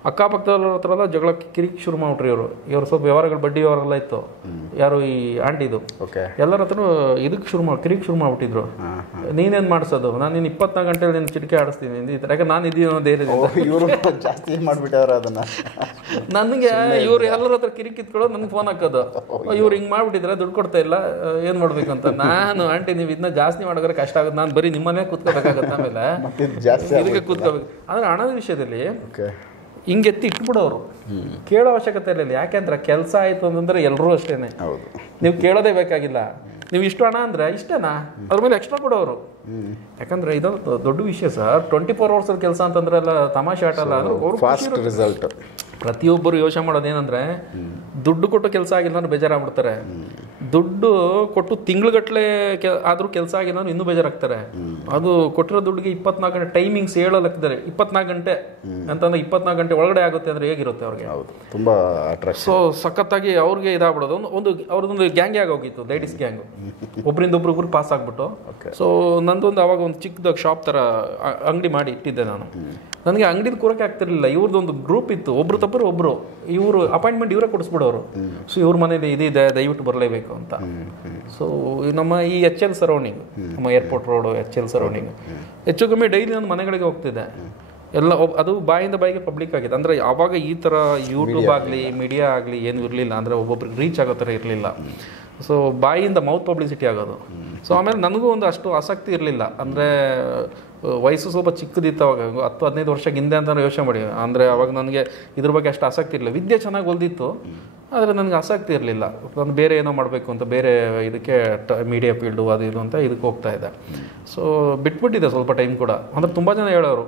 ಅಕ್ಕಪಕ್ಕದವ್ರ ಹತ್ರ ಎಲ್ಲ ಜಗಳ ಕಿರಿಕ್ ಶುರು ಮಾಡ್ಬಿಟ್ರಿ ಇವರು ಸ್ವಲ್ಪ ವ್ಯವಹಾರಗಳು ಬಡ್ಡಿ ವ್ಯವಹಾರಲ್ಲ ಇತ್ತು. ಯಾರು ಈ ಆಂಟಿದು ಎಲ್ಲರ ಹತ್ರ ಇದಕ್ಕೆ ಕಿರಿಕ್ ಶುರು ಮಾಡ್ಬಿಟ್ಟಿದ್ರು. ನೀನೇನು ಮಾಡಿಸೋದು, ನಾನು ನೀನು 24 ಗಂಟೆಲಿ ನೀನು ಚಿಟಿಕೆ ಆಡಿಸ್ತೀನಿ ಈ ಥರ. ಯಾಕೆ ನಾನು ಇದೀನೋ ಧೈರ್ಯದಿಂದ ಜಾಸ್ತಿ ಮಾಡಿಬಿಟ್ಟವ್ರ ಅದನ್ನ. ನನಗೆ ಇವ್ರು ಎಲ್ಲರ ಹತ್ರ ಕಿರಿಕ್ ಇತ್ಕೊಳ್ಳೋದು, ನನಗೆ ಫೋನ್ ಹಾಕೋದು, ಇವ್ರು ಹಿಂಗೆ ಮಾಡ್ಬಿಟ್ಟಿದ್ರೆ ದುಡ್ಡು ಕೊಡ್ತಾ ಇಲ್ಲ, ಏನು ಮಾಡ್ಬೇಕು ಅಂತ. ನಾನು ಆಂಟಿ ನೀವು ಇದನ್ನ ಜಾಸ್ತಿ ಮಾಡೋದ್ರೆ ಕಷ್ಟ ಆಗುತ್ತೆ, ನಾನು ಬರೀ ನಿಮ್ಮನೆ ಕೂತ್ಕೋಬೇಕಾಗತ್ತೆ, ಆಮೇಲೆ ಇದಕ್ಕೆ ಕೂತ್ಕೋಬೇಕು. ಆದರೆ ಹಣದ ವಿಷಯದಲ್ಲಿ ಹಿಂಗೆತ್ತಿ ಇಟ್ಬಿಡೋರು, ಕೇಳೋ ಅವಶ್ಯಕತೆ ಇಲ್ಲ. ಯಾಕೆಂದ್ರೆ ಕೆಲಸ ಆಯಿತು ಅಂತಂದ್ರೆ ಎಲ್ಲರೂ ಅಷ್ಟೇನೆ, ನೀವು ಕೇಳೋದೇ ಬೇಕಾಗಿಲ್ಲ. ನೀವು ಇಷ್ಟು ಹಣ ಅಂದರೆ ಇಷ್ಟೇನಾ, ಅದ್ರ ಮೇಲೆ ಎಕ್ಸ್ಟ್ರಾ ಕೊಡೋರು. ಯಾಕಂದ್ರೆ ಇದೊಂದು ದೊಡ್ಡ ವಿಷಯ ಸರ್. 24 ಅವರ್ಸಲ್ಲಿ ಕೆಲಸ ಅಂತಂದ್ರೆ ಎಲ್ಲ ತಮಾಷೆ ಆಟ ಅಲ್ಲ. ರಿಸಲ್ಟ್ ಪ್ರತಿಯೊಬ್ಬರು ಯೋಚನೆ ಮಾಡೋದೇನಂದ್ರೆ, ದುಡ್ಡು ಕೊಟ್ಟು ಕೆಲಸ ಆಗಿಲ್ಲ ಅಂದ್ರೆ ಬೇಜಾರಾಗ್ಬಿಡ್ತಾರೆ. ದುಡ್ಡು ಕೊಟ್ಟು ತಿಂಗ್ಳುಗಟ್ಟಲೆ ಆದರೂ ಕೆಲಸ ಆಗಿಲ್ಲ ಅಂದ್ರೆ ಇನ್ನೂ ಬೇಜಾರಾಗ್ತಾರೆ. ಅದು ಕೊಟ್ಟಿರೋ ದುಡ್ಡಿಗೆ 24 ಗಂಟೆ ಟೈಮಿಂಗ್ಸ್ ಹೇಳಲಾಗ್ತಾರೆ. 24 ಗಂಟೆ ಅಂತಂದ್ರೆ 24 ಗಂಟೆ ಒಳಗಡೆ ಆಗುತ್ತೆ ಅಂದ್ರೆ ಹೇಗಿರುತ್ತೆ ಅವ್ರಿಗೆ? ತುಂಬಾ ಸೊ ಸಖತ್ತಾಗಿ ಅವ್ರಿಗೆ ಇದಾಗ್ಬಿಡೋದು. ಅವ್ರದ್ದೊಂದು ಗ್ಯಾಂಗೇ ಆಗೋಗಿತ್ತು, ಲೇಡೀಸ್ ಗ್ಯಾಂಗ್. ಒಬ್ಬರಿಂದ ಒಬ್ರು ಪಾಸ್ ಆಗ್ಬಿಟ್ಟು. ಸೊ ನಂದೊಂದು ಅವಾಗ ಒಂದು ಚಿಕ್ಕದಾಗ ಶಾಪ್ ಥರ ಅಂಗಡಿ ಮಾಡಿ ಇಟ್ಟಿದ್ದೆ ನಾನು. ನನಗೆ ಅಂಗಡಿಲಿ ಕೂರಕ್ಕೆ ಆಗ್ತಿರ್ಲಿಲ್ಲ. ಇವ್ರದ್ದೊಂದು ಗ್ರೂಪ್ ಇತ್ತು, ಒಬ್ರು ತಪ್ಪರು ಒಬ್ರು, ಇವರು ಅಪಾಯಿಂಟ್ಮೆಂಟ್ ಇವರೇ ಕೊಡಿಸ್ಬಿಡೋರು. ಸೊ ಇವ್ರ ಮನೇಲಿ ಇದಿದೆ, ದಯವಿಟ್ಟು ಬರಲೇಬೇಕು ಅಂತ. ಸೊ ನಮ್ಮ ಈ HL ಸರೌಂಡಿಂಗ್, ನಮ್ಮ ಏರ್ಪೋರ್ಟ್ ರೋಡು HL ಸರೌಂಡಿಂಗ್ ಹೆಚ್ಚು ಕಮ್ಮಿ ಡೈಲಿ ನನ್ನ ಮನೆಗಳಿಗೆ ಹೋಗ್ತಿದ್ದೆ. ಎಲ್ಲ ಅದು ಬಾಯಿಂದ ಬಾಯಿಗೆ ಪಬ್ಲಿಕ್ ಆಗಿದೆ. ಅಂದರೆ ಆವಾಗ ಈ ಥರ ಯೂಟ್ಯೂಬ್ ಆಗಲಿ ಮೀಡಿಯಾ ಆಗಲಿ ಏನು ಇರಲಿಲ್ಲ, ಅಂದರೆ ಒಬ್ಬೊಬ್ರಿಗೆ ರೀಚ್ ಆಗೋ ಥರ ಇರಲಿಲ್ಲ. ಸೊ ಬಾಯಿಯಿಂದ ಮೌತ್ ಪಬ್ಲಿಸಿಟಿ ಆಗೋದು. ಸೊ ಆಮೇಲೆ ನನಗೂ ಒಂದು ಅಷ್ಟು ಆಸಕ್ತಿ ಇರಲಿಲ್ಲ. ಅಂದರೆ ವಯಸ್ಸು ಸ್ವಲ್ಪ ಚಿಕ್ಕದಿತ್ತು ಅವಾಗ, 10-15 ವರ್ಷಕ್ಕೆ ಹಿಂದೆ ಅಂತ ಯೋಚನೆ ಮಾಡಿ. ಅಂದರೆ ಅವಾಗ ನನಗೆ ಇದ್ರ ಬಗ್ಗೆ ಅಷ್ಟು ಆಸಕ್ತಿ ಇರಲಿಲ್ಲ. ವಿದ್ಯೆ ಚೆನ್ನಾಗಿ ಹೊಲ್ದಿತ್ತು, ಆದರೆ ನನಗೆ ಆಸಕ್ತಿ ಇರಲಿಲ್ಲ. ನಾನು ಬೇರೆ ಏನೋ ಮಾಡಬೇಕು ಅಂತ ಬೇರೆ ಇದಕ್ಕೆ ಮೀಡಿಯಾ ಫೀಲ್ಡು ಅದು ಇದು ಅಂತ ಇದಕ್ಕೆ ಹೋಗ್ತಾ ಇದ್ದೆ. ಸೊ ಬಿಟ್ಬಿಟ್ಟಿದ್ದೆ ಸ್ವಲ್ಪ ಟೈಮ್ ಕೂಡ. ಅಂದರೆ ತುಂಬ ಜನ ಹೇಳೋರು,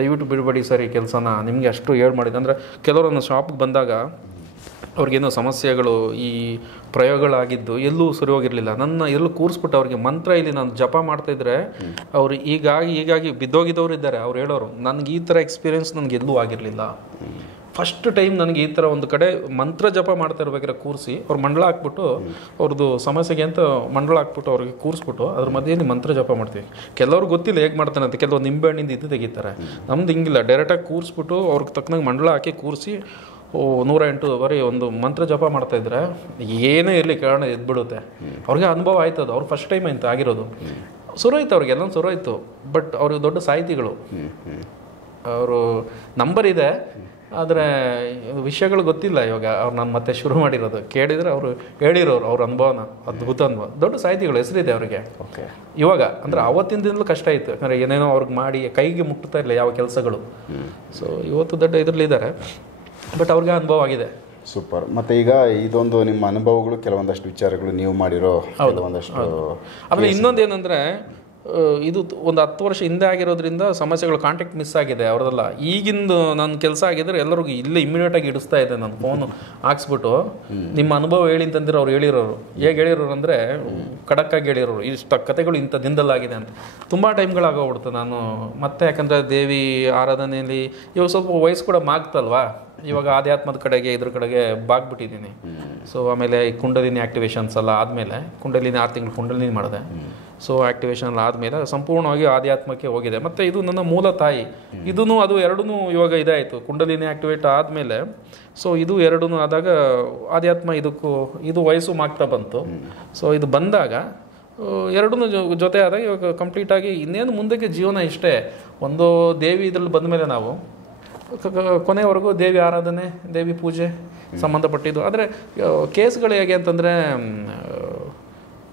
ದಯವಿಟ್ಟು ಬಿಡಬೇಡಿ ಸರ್ ಈ ಕೆಲಸನ, ನಿಮಗೆ ಅಷ್ಟು ಮಾಡಿದ್ದು. ಅಂದರೆ ಕೆಲವರು ಶಾಪಿಗೆ ಬಂದಾಗ ಅವ್ರಿಗೇನೋ ಸಮಸ್ಯೆಗಳು, ಈ ಪ್ರಯೋಗಗಳಾಗಿದ್ದು ಎಲ್ಲೂ ಸರಿ ಹೋಗಿರಲಿಲ್ಲ. ನನ್ನ ಎಲ್ಲೂ ಕೂರಿಸ್ಬಿಟ್ಟು ಅವ್ರಿಗೆ ಮಂತ್ರ ಇಲ್ಲಿ ನಾನು ಜಪ ಮಾಡ್ತಾಯಿದ್ರೆ ಅವ್ರು ಹೀಗಾಗಿ ಬಿದ್ದೋಗಿದ್ದವ್ರು ಇದ್ದಾರೆ. ಅವ್ರು ಹೇಳೋರು, ನನಗೆ ಈ ಥರ ಎಕ್ಸ್ಪೀರಿಯೆನ್ಸ್ ನನಗೆ ಎಲ್ಲೂ ಆಗಿರಲಿಲ್ಲ. ಫಸ್ಟ್ ಟೈಮ್ ನನಗೆ ಈ ಥರ ಒಂದು ಕಡೆ ಮಂತ್ರ ಜಪ ಮಾಡ್ತಾ ಇರ್ಬೇಕಾದ್ರೆ ಕೂರಿಸಿ ಅವ್ರು ಮಂಡಳ ಹಾಕ್ಬಿಟ್ಟು, ಅವ್ರದ್ದು ಸಮಸ್ಯೆಗೆ ಅಂತ ಮಂಡಳ ಹಾಕ್ಬಿಟ್ಟು ಅವ್ರಿಗೆ ಕೂರಿಸ್ಬಿಟ್ಟು ಅದ್ರ ಮಧ್ಯೆಯಲ್ಲಿ ಮಂತ್ರ ಜಪ ಮಾಡ್ತೀವಿ. ಕೆಲವ್ರು ಗೊತ್ತಿಲ್ಲ ಹೇಗೆ ಮಾಡ್ತಾನೆ ಅಂತ, ಕೆಲವರು ನಿಂಬೆಹಣ್ಣಿಂದ ಇದು ತೆಗಿತಾರೆ. ನಮ್ದು ಹಿಂಗಿಲ್ಲ, ಡೈರೆಕ್ಟಾಗಿ ಕೂರಿಸ್ಬಿಟ್ಟು ಅವ್ರಿಗೆ ತಕ್ಕನಾಗಿ ಮಂಡಳ ಹಾಕಿ ಕೂರಿಸಿ 108 ಬಾರಿ ಒಂದು ಮಂತ್ರ ಜಪ ಮಾಡ್ತಾಯಿದ್ರೆ ಏನೇ ಇರಲಿ ಕಾರಣ ಎದ್ಬಿಡುತ್ತೆ. ಅವ್ರಿಗೆ ಅನುಭವ ಆಯ್ತದ. ಅವ್ರು ಫಸ್ಟ್ ಟೈಮ್ ಆಯ್ತು ಆಗಿರೋದು. ಸುರೋಯ್ತು ಅವ್ರಿಗೆಲ್ಲ ಸುರೋಯ್ತು. ಬಟ್ ಅವ್ರಿಗೆ ದೊಡ್ಡ ಸಾಹಿತಿಗಳು, ಅವರು ನಂಬರ್ ಇದೆ, ಆದರೆ ವಿಷಯಗಳು ಗೊತ್ತಿಲ್ಲ. ಇವಾಗ ಅವ್ರು ನಾನು ಮತ್ತೆ ಶುರು ಮಾಡಿರೋದು ಕೇಳಿದರೆ ಅವರು ಹೇಳಿರೋರು ಅವ್ರ ಅನುಭವನ, ಅದ್ಭುತ ಅನುಭವ. ದೊಡ್ಡ ಸಾಹಿತಿಗಳು, ಹೆಸರಿದೆ ಅವರಿಗೆ. ಇವಾಗ ಅಂದರೆ ಅವತ್ತಿನ ದಿನದಲ್ಲೂ ಕಷ್ಟ ಇತ್ತು, ಯಾಕಂದರೆ ಏನೇನೋ ಅವ್ರಿಗೆ ಮಾಡಿ ಕೈಗೆ ಮುಟ್ತಾ ಇಲ್ಲ ಯಾವ ಕೆಲಸಗಳು. ಸೊ ಇವತ್ತು ದೊಡ್ಡ ಇದರಲ್ಲಿದ್ದಾರೆ, ಬಟ್ ಅವ್ರಿಗೆ ಅನುಭವ ಆಗಿದೆ. ಸೂಪರ್. ಮತ್ತು ಈಗ ಇದೊಂದು ನಿಮ್ಮ ಅನುಭವಗಳು, ಕೆಲವೊಂದಷ್ಟು ವಿಚಾರಗಳು ನೀವು ಮಾಡಿರೋ ಕೆಲವೊಂದಷ್ಟು. ಆಮೇಲೆ ಇನ್ನೊಂದು ಏನಂದರೆ, ಇದು ಒಂದು 10 ವರ್ಷ ಹಿಂದೆ ಆಗಿರೋದ್ರಿಂದ ಸಮಸ್ಯೆಗಳು ಕಾಂಟ್ಯಾಕ್ಟ್ ಮಿಸ್ ಆಗಿದೆ ಅವ್ರದೆಲ್ಲ. ಈಗಿಂದು ನನ್ನ ಕೆಲಸ ಆಗಿದ್ರೆ ಎಲ್ಲರಿಗೂ ಇಲ್ಲೇ ಇಮಿಡಿಯೇಟಾಗಿ ಇಡಿಸ್ತಾ ಇದೆ. ನಾನು ಫೋನು ಹಾಕ್ಸ್ಬಿಟ್ಟು ನಿಮ್ಮ ಅನುಭವ ಹೇಳಿ ಅಂತಂದ್ರೆ ಅವ್ರು ಹೇಳಿರೋರು ಹೇಗೆ ಹೇಳಿರೋರು ಅಂದರೆ ಖಡಕ್ಕಾಗಿ ಹೇಳಿರೋರು ಇಷ್ಟು ಕಥೆಗಳು ಇಂಥ ದಿನದಲ್ಲಾಗಿದೆ ಅಂತ. ತುಂಬ ಟೈಮ್ಗಳಾಗೋಗ್ಬಿಡ್ತು ನಾನು ಮತ್ತೆ, ಯಾಕಂದರೆ ದೇವಿ ಆರಾಧನೆಯಲ್ಲಿ ಇವಾಗ ಸ್ವಲ್ಪ ವಯಸ್ಸು ಕೂಡ ಮಾಗ್ತಲ್ವಾ, ಇವಾಗ ಆಧ್ಯಾತ್ಮದ ಕಡೆಗೆ ಇದ್ರ ಕಡೆಗೆ ಬಾಗ್ಬಿಟ್ಟಿದ್ದೀನಿ. ಸೊ ಆಮೇಲೆ ಈ ಕುಂಡಲಿನಿ ಆ್ಯಕ್ಟಿವೇಶನ್ಸ್ ಎಲ್ಲ ಆದಮೇಲೆ, ಕುಂಡಲಿನಿ 6 ತಿಂಗಳು ಕುಂಡಲಿನಿ ಮಾಡಿದೆ. ಸೊ ಆ್ಯಕ್ಟಿವೇಶನ್ ಎಲ್ಲ ಆದಮೇಲೆ ಸಂಪೂರ್ಣವಾಗಿ ಆಧ್ಯಾತ್ಮಕ್ಕೆ ಹೋಗಿದೆ. ಮತ್ತು ಇದು ನನ್ನ ಮೂಲ ತಾಯಿ, ಇದೂ ಅದು ಎರಡೂ ಇವಾಗ ಇದಾಯಿತು. ಕುಂಡಲಿನಿ ಆ್ಯಕ್ಟಿವೇಟ್ ಆದಮೇಲೆ ಸೊ ಇದು ಎರಡೂ ಆದಾಗ ಆಧ್ಯಾತ್ಮ ಇದು ವಯಸ್ಸು ಮಾಗ್ತಾ ಬಂತು. ಸೊ ಇದು ಬಂದಾಗ ಎರಡೂ ಜೊತೆ ಆದಾಗ ಇವಾಗ ಕಂಪ್ಲೀಟಾಗಿ ಇನ್ನೇನು ಮುಂದಕ್ಕೆ ಜೀವನ ಇಷ್ಟೇ. ಒಂದು ದೇವಿ ಇದ್ರಲ್ಲಿ ಬಂದಮೇಲೆ ನಾವು ಕೊನೆವರೆಗೂ ದೇವಿ ಆರಾಧನೆ, ದೇವಿ ಪೂಜೆ ಸಂಬಂಧಪಟ್ಟಿದ್ದು. ಆದರೆ ಕೇಸ್ಗಳು ಹೇಗೆ ಅಂತಂದರೆ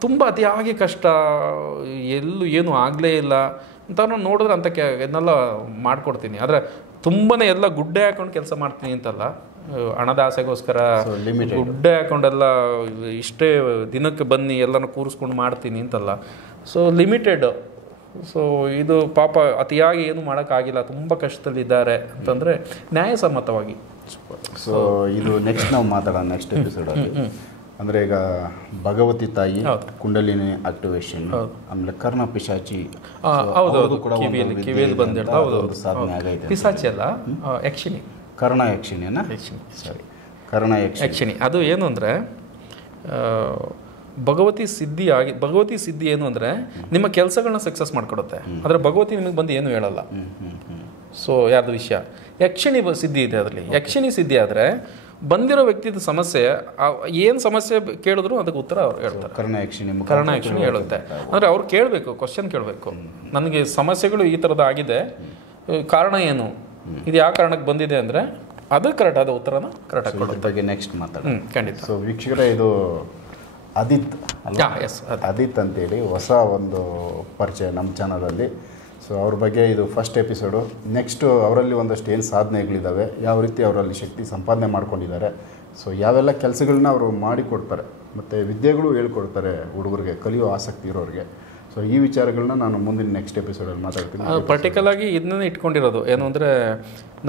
ತುಂಬ ಅತಿಯಾಗಿ ಕಷ್ಟ, ಎಲ್ಲೂ ಏನೂ ಆಗಲೇ ಇಲ್ಲ ಅಂತ ನೋಡಿದ್ರೆ ಅಂಥ ಇದನ್ನೆಲ್ಲ ಮಾಡಿಕೊಡ್ತೀನಿ. ಆದರೆ ತುಂಬಾ ಎಲ್ಲ ಗುಡ್ಡೆ ಹಾಕೊಂಡು ಕೆಲಸ ಮಾಡ್ತೀನಿ ಅಂತಲ್ಲ, ಹಣದ ಆಸೆಗೋಸ್ಕರ ಗುಡ್ಡೆ ಹಾಕೊಂಡೆಲ್ಲ ಇಷ್ಟೇ ದಿನಕ್ಕೆ ಬನ್ನಿ ಎಲ್ಲನೂ ಕೂರಿಸ್ಕೊಂಡು ಮಾಡ್ತೀನಿ ಅಂತಲ್ಲ. So limited. ಸೊ ಇದು ಪಾಪ ಅತಿಯಾಗಿ ಏನು ಮಾಡೋಕ್ಕಾಗಿಲ್ಲ, ತುಂಬ ಕಷ್ಟದಲ್ಲಿದ್ದಾರೆ ಅಂತಂದರೆ ನ್ಯಾಯಸಮ್ಮತವಾಗಿ. ಸೊ ಇದು ನೆಕ್ಸ್ಟ್ ನಾವು ಮಾತಾಡೋಣ ನೆಕ್ಸ್ಟ್ ಎಪಿಸೋಡಲ್ಲಿ. ಅಂದರೆ ಈಗ ಭಗವತಿ ತಾಯಿ, ಕುಂಡಲಿನಿ ಆಕ್ಟಿವೇಶನ್, ಆಮೇಲೆ ಕರ್ಣ ಪಿಶಾಚಿ, ಕಿವಿಯಲ್ಲಿ ಬಂದಿರೋ ಸಾಧನೆ ಆಗೈತೆ. ಪಿಶಾಚಿ ಅಲ್ಲ, ಯಕ್ಷಿಣಿ, ಕರ್ಣ ಯಕ್ಷಿಣಿನ, ಸರಿ, ಕರ್ಣ ಯಕ್ಷಿಣಿ. ಅದು ಏನು ಅಂದರೆ ಭಗವತಿ ಸಿದ್ಧಿ ಏನು ಅಂದರೆ ನಿಮ್ಮ ಕೆಲಸಗಳನ್ನ ಸಕ್ಸಸ್ ಮಾಡಿಕೊಡುತ್ತೆ. ಆದರೆ ಭಗವತಿ ನಿಮಗೆ ಬಂದು ಏನು ಹೇಳಲ್ಲ. ಸೊ ಯಾರ್ದು ವಿಷಯ ಯಕ್ಷಿಣಿ ಸಿದ್ಧಿ ಇದೆ ಅದರಲ್ಲಿ. ಯಕ್ಷಿಣಿ ಸಿದ್ಧಿ ಆದರೆ ಬಂದಿರೋ ವ್ಯಕ್ತಿದ ಸಮಸ್ಯೆ ಏನು ಸಮಸ್ಯೆ ಕೇಳಿದ್ರು ಅದಕ್ಕೆ ಉತ್ತರ ಅವ್ರು ಹೇಳ್ತಾರೆ. ಕರ್ಣ ಯಕ್ಷಿಣಿ ಹೇಳುತ್ತೆ. ಅಂದರೆ ಅವ್ರು ಕೇಳಬೇಕು, ಕ್ವಶನ್ ಕೇಳಬೇಕು. ನನಗೆ ಸಮಸ್ಯೆಗಳು ಈ ಥರದ್ದು ಆಗಿದೆ, ಕಾರಣ ಏನು, ಇದು ಯಾವ ಕಾರಣಕ್ಕೆ ಬಂದಿದೆ ಅಂದರೆ ಅದು ಕರೆಕ್ಟ್ ಆದ ಉತ್ತರನ ಕರೆಕ್ಟಾಗಿ ಕೊಡುತ್ತೆ. ಬಗ್ಗೆ ನೆಕ್ಸ್ಟ್ ಮಾತಾಡೋಣ ಖಂಡಿತ. ಸೊ ವೀಕ್ಷಕರೇ, ಇದು ಅದಿತ್ ಅಂತೇಳಿ ಹೊಸ ಒಂದು ಪರಿಚಯ ನಮ್ಮ ಚಾನಲಲ್ಲಿ. ಸೊ ಅವ್ರ ಬಗ್ಗೆ ಇದು ಫಸ್ಟ್ ಎಪಿಸೋಡು. ನೆಕ್ಸ್ಟು ಅವರಲ್ಲಿ ಒಂದಷ್ಟು ಏನು ಸಾಧನೆಗಳಿದ್ದಾವೆ, ಯಾವ ರೀತಿ ಅವರಲ್ಲಿ ಶಕ್ತಿ ಸಂಪಾದನೆ ಮಾಡ್ಕೊಂಡಿದ್ದಾರೆ, ಸೊ ಯಾವೆಲ್ಲ ಕೆಲಸಗಳನ್ನ ಅವರು ಮಾಡಿಕೊಡ್ತಾರೆ, ಮತ್ತು ವಿದ್ಯೆಗಳು ಹೇಳ್ಕೊಡ್ತಾರೆ ಹುಡುಗರಿಗೆ, ಕಲಿಯೋ ಆಸಕ್ತಿ ಇರೋರಿಗೆ. ಸೊ ಈ ವಿಚಾರಗಳನ್ನ ನಾನು ಮುಂದಿನ ನೆಕ್ಸ್ಟ್ ಎಪಿಸೋಡಲ್ಲಿ ಮಾತಾಡ್ತೀನಿ. ಪರ್ಟಿಕ್ಯುಲರ್ ಆಗಿ ಇದನ್ನೇ ಇಟ್ಕೊಂಡಿರೋದು ಏನು ಅಂದರೆ,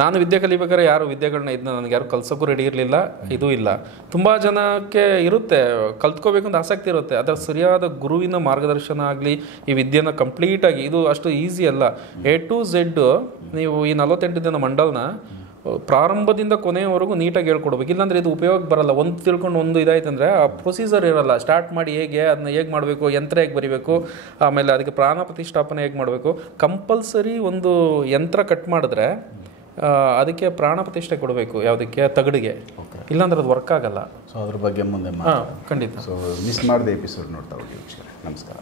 ನಾನು ವಿದ್ಯೆ ಕಲಿಬೇಕಾದ್ರೆ ಯಾರು ವಿದ್ಯೆಗಳನ್ನ ಇದನ್ನ ನನಗೆ ಯಾರು ಕಲ್ಸೋಕ್ಕೂ ರೆಡಿ ಇರಲಿಲ್ಲ, ಇದೂ ಇಲ್ಲ. ತುಂಬ ಜನಕ್ಕೆ ಇರುತ್ತೆ, ಕಲ್ತ್ಕೋಬೇಕಂತ ಆಸಕ್ತಿ ಇರುತ್ತೆ, ಅದರ ಸರಿಯಾದ ಗುರುವಿನ ಮಾರ್ಗದರ್ಶನ ಆಗಲಿ ಈ ವಿದ್ಯೆನ ಕಂಪ್ಲೀಟಾಗಿ, ಇದು ಅಷ್ಟು ಈಸಿ ಅಲ್ಲ. A to Z ನೀವು ಈ 48 ದಿನ ಮಂಡಲನ ಪ್ರಾರಂಭದಿಂದ ಕೊನೆಯವರೆಗೂ ನೀಟಾಗಿ ಹೇಳ್ಕೊಡ್ಬೇಕು. ಇಲ್ಲಾಂದರೆ ಇದು ಉಪಯೋಗ ಬರಲ್ಲ. ಒಂದು ತಿಳ್ಕೊಂಡು ಒಂದು ಇದಾಯ್ತಂದರೆ ಆ ಪ್ರೊಸೀಜರ್ ಇರಲ್ಲ. ಸ್ಟಾರ್ಟ್ ಮಾಡಿ ಅದನ್ನ ಹೇಗೆ ಮಾಡಬೇಕು, ಯಂತ್ರ ಹೇಗೆ ಬರಿಬೇಕು, ಆಮೇಲೆ ಅದಕ್ಕೆ ಪ್ರಾಣ ಪ್ರತಿಷ್ಠಾಪನೆ ಹೇಗೆ ಮಾಡಬೇಕು. ಕಂಪಲ್ಸರಿ ಒಂದು ಯಂತ್ರ ಕಟ್ ಮಾಡಿದ್ರೆ ಅದಕ್ಕೆ ಪ್ರಾಣ ಪ್ರತಿಷ್ಠೆ ಕೊಡಬೇಕು, ಯಾವುದಕ್ಕೆ, ತಗಡಿಗೆ. ಇಲ್ಲಾಂದ್ರೆ ಅದು ವರ್ಕ್ ಆಗಲ್ಲ. ಸೊ ಅದ್ರ ಬಗ್ಗೆ ಮುಂದೆ ಖಂಡಿತ. ಸೊ ಮಿಸ್ ಮಾಡಿದ ಎಪಿಸೋಡ್ ನೋಡ್ತಾ ಹೋಗಿ. ನಮಸ್ಕಾರ.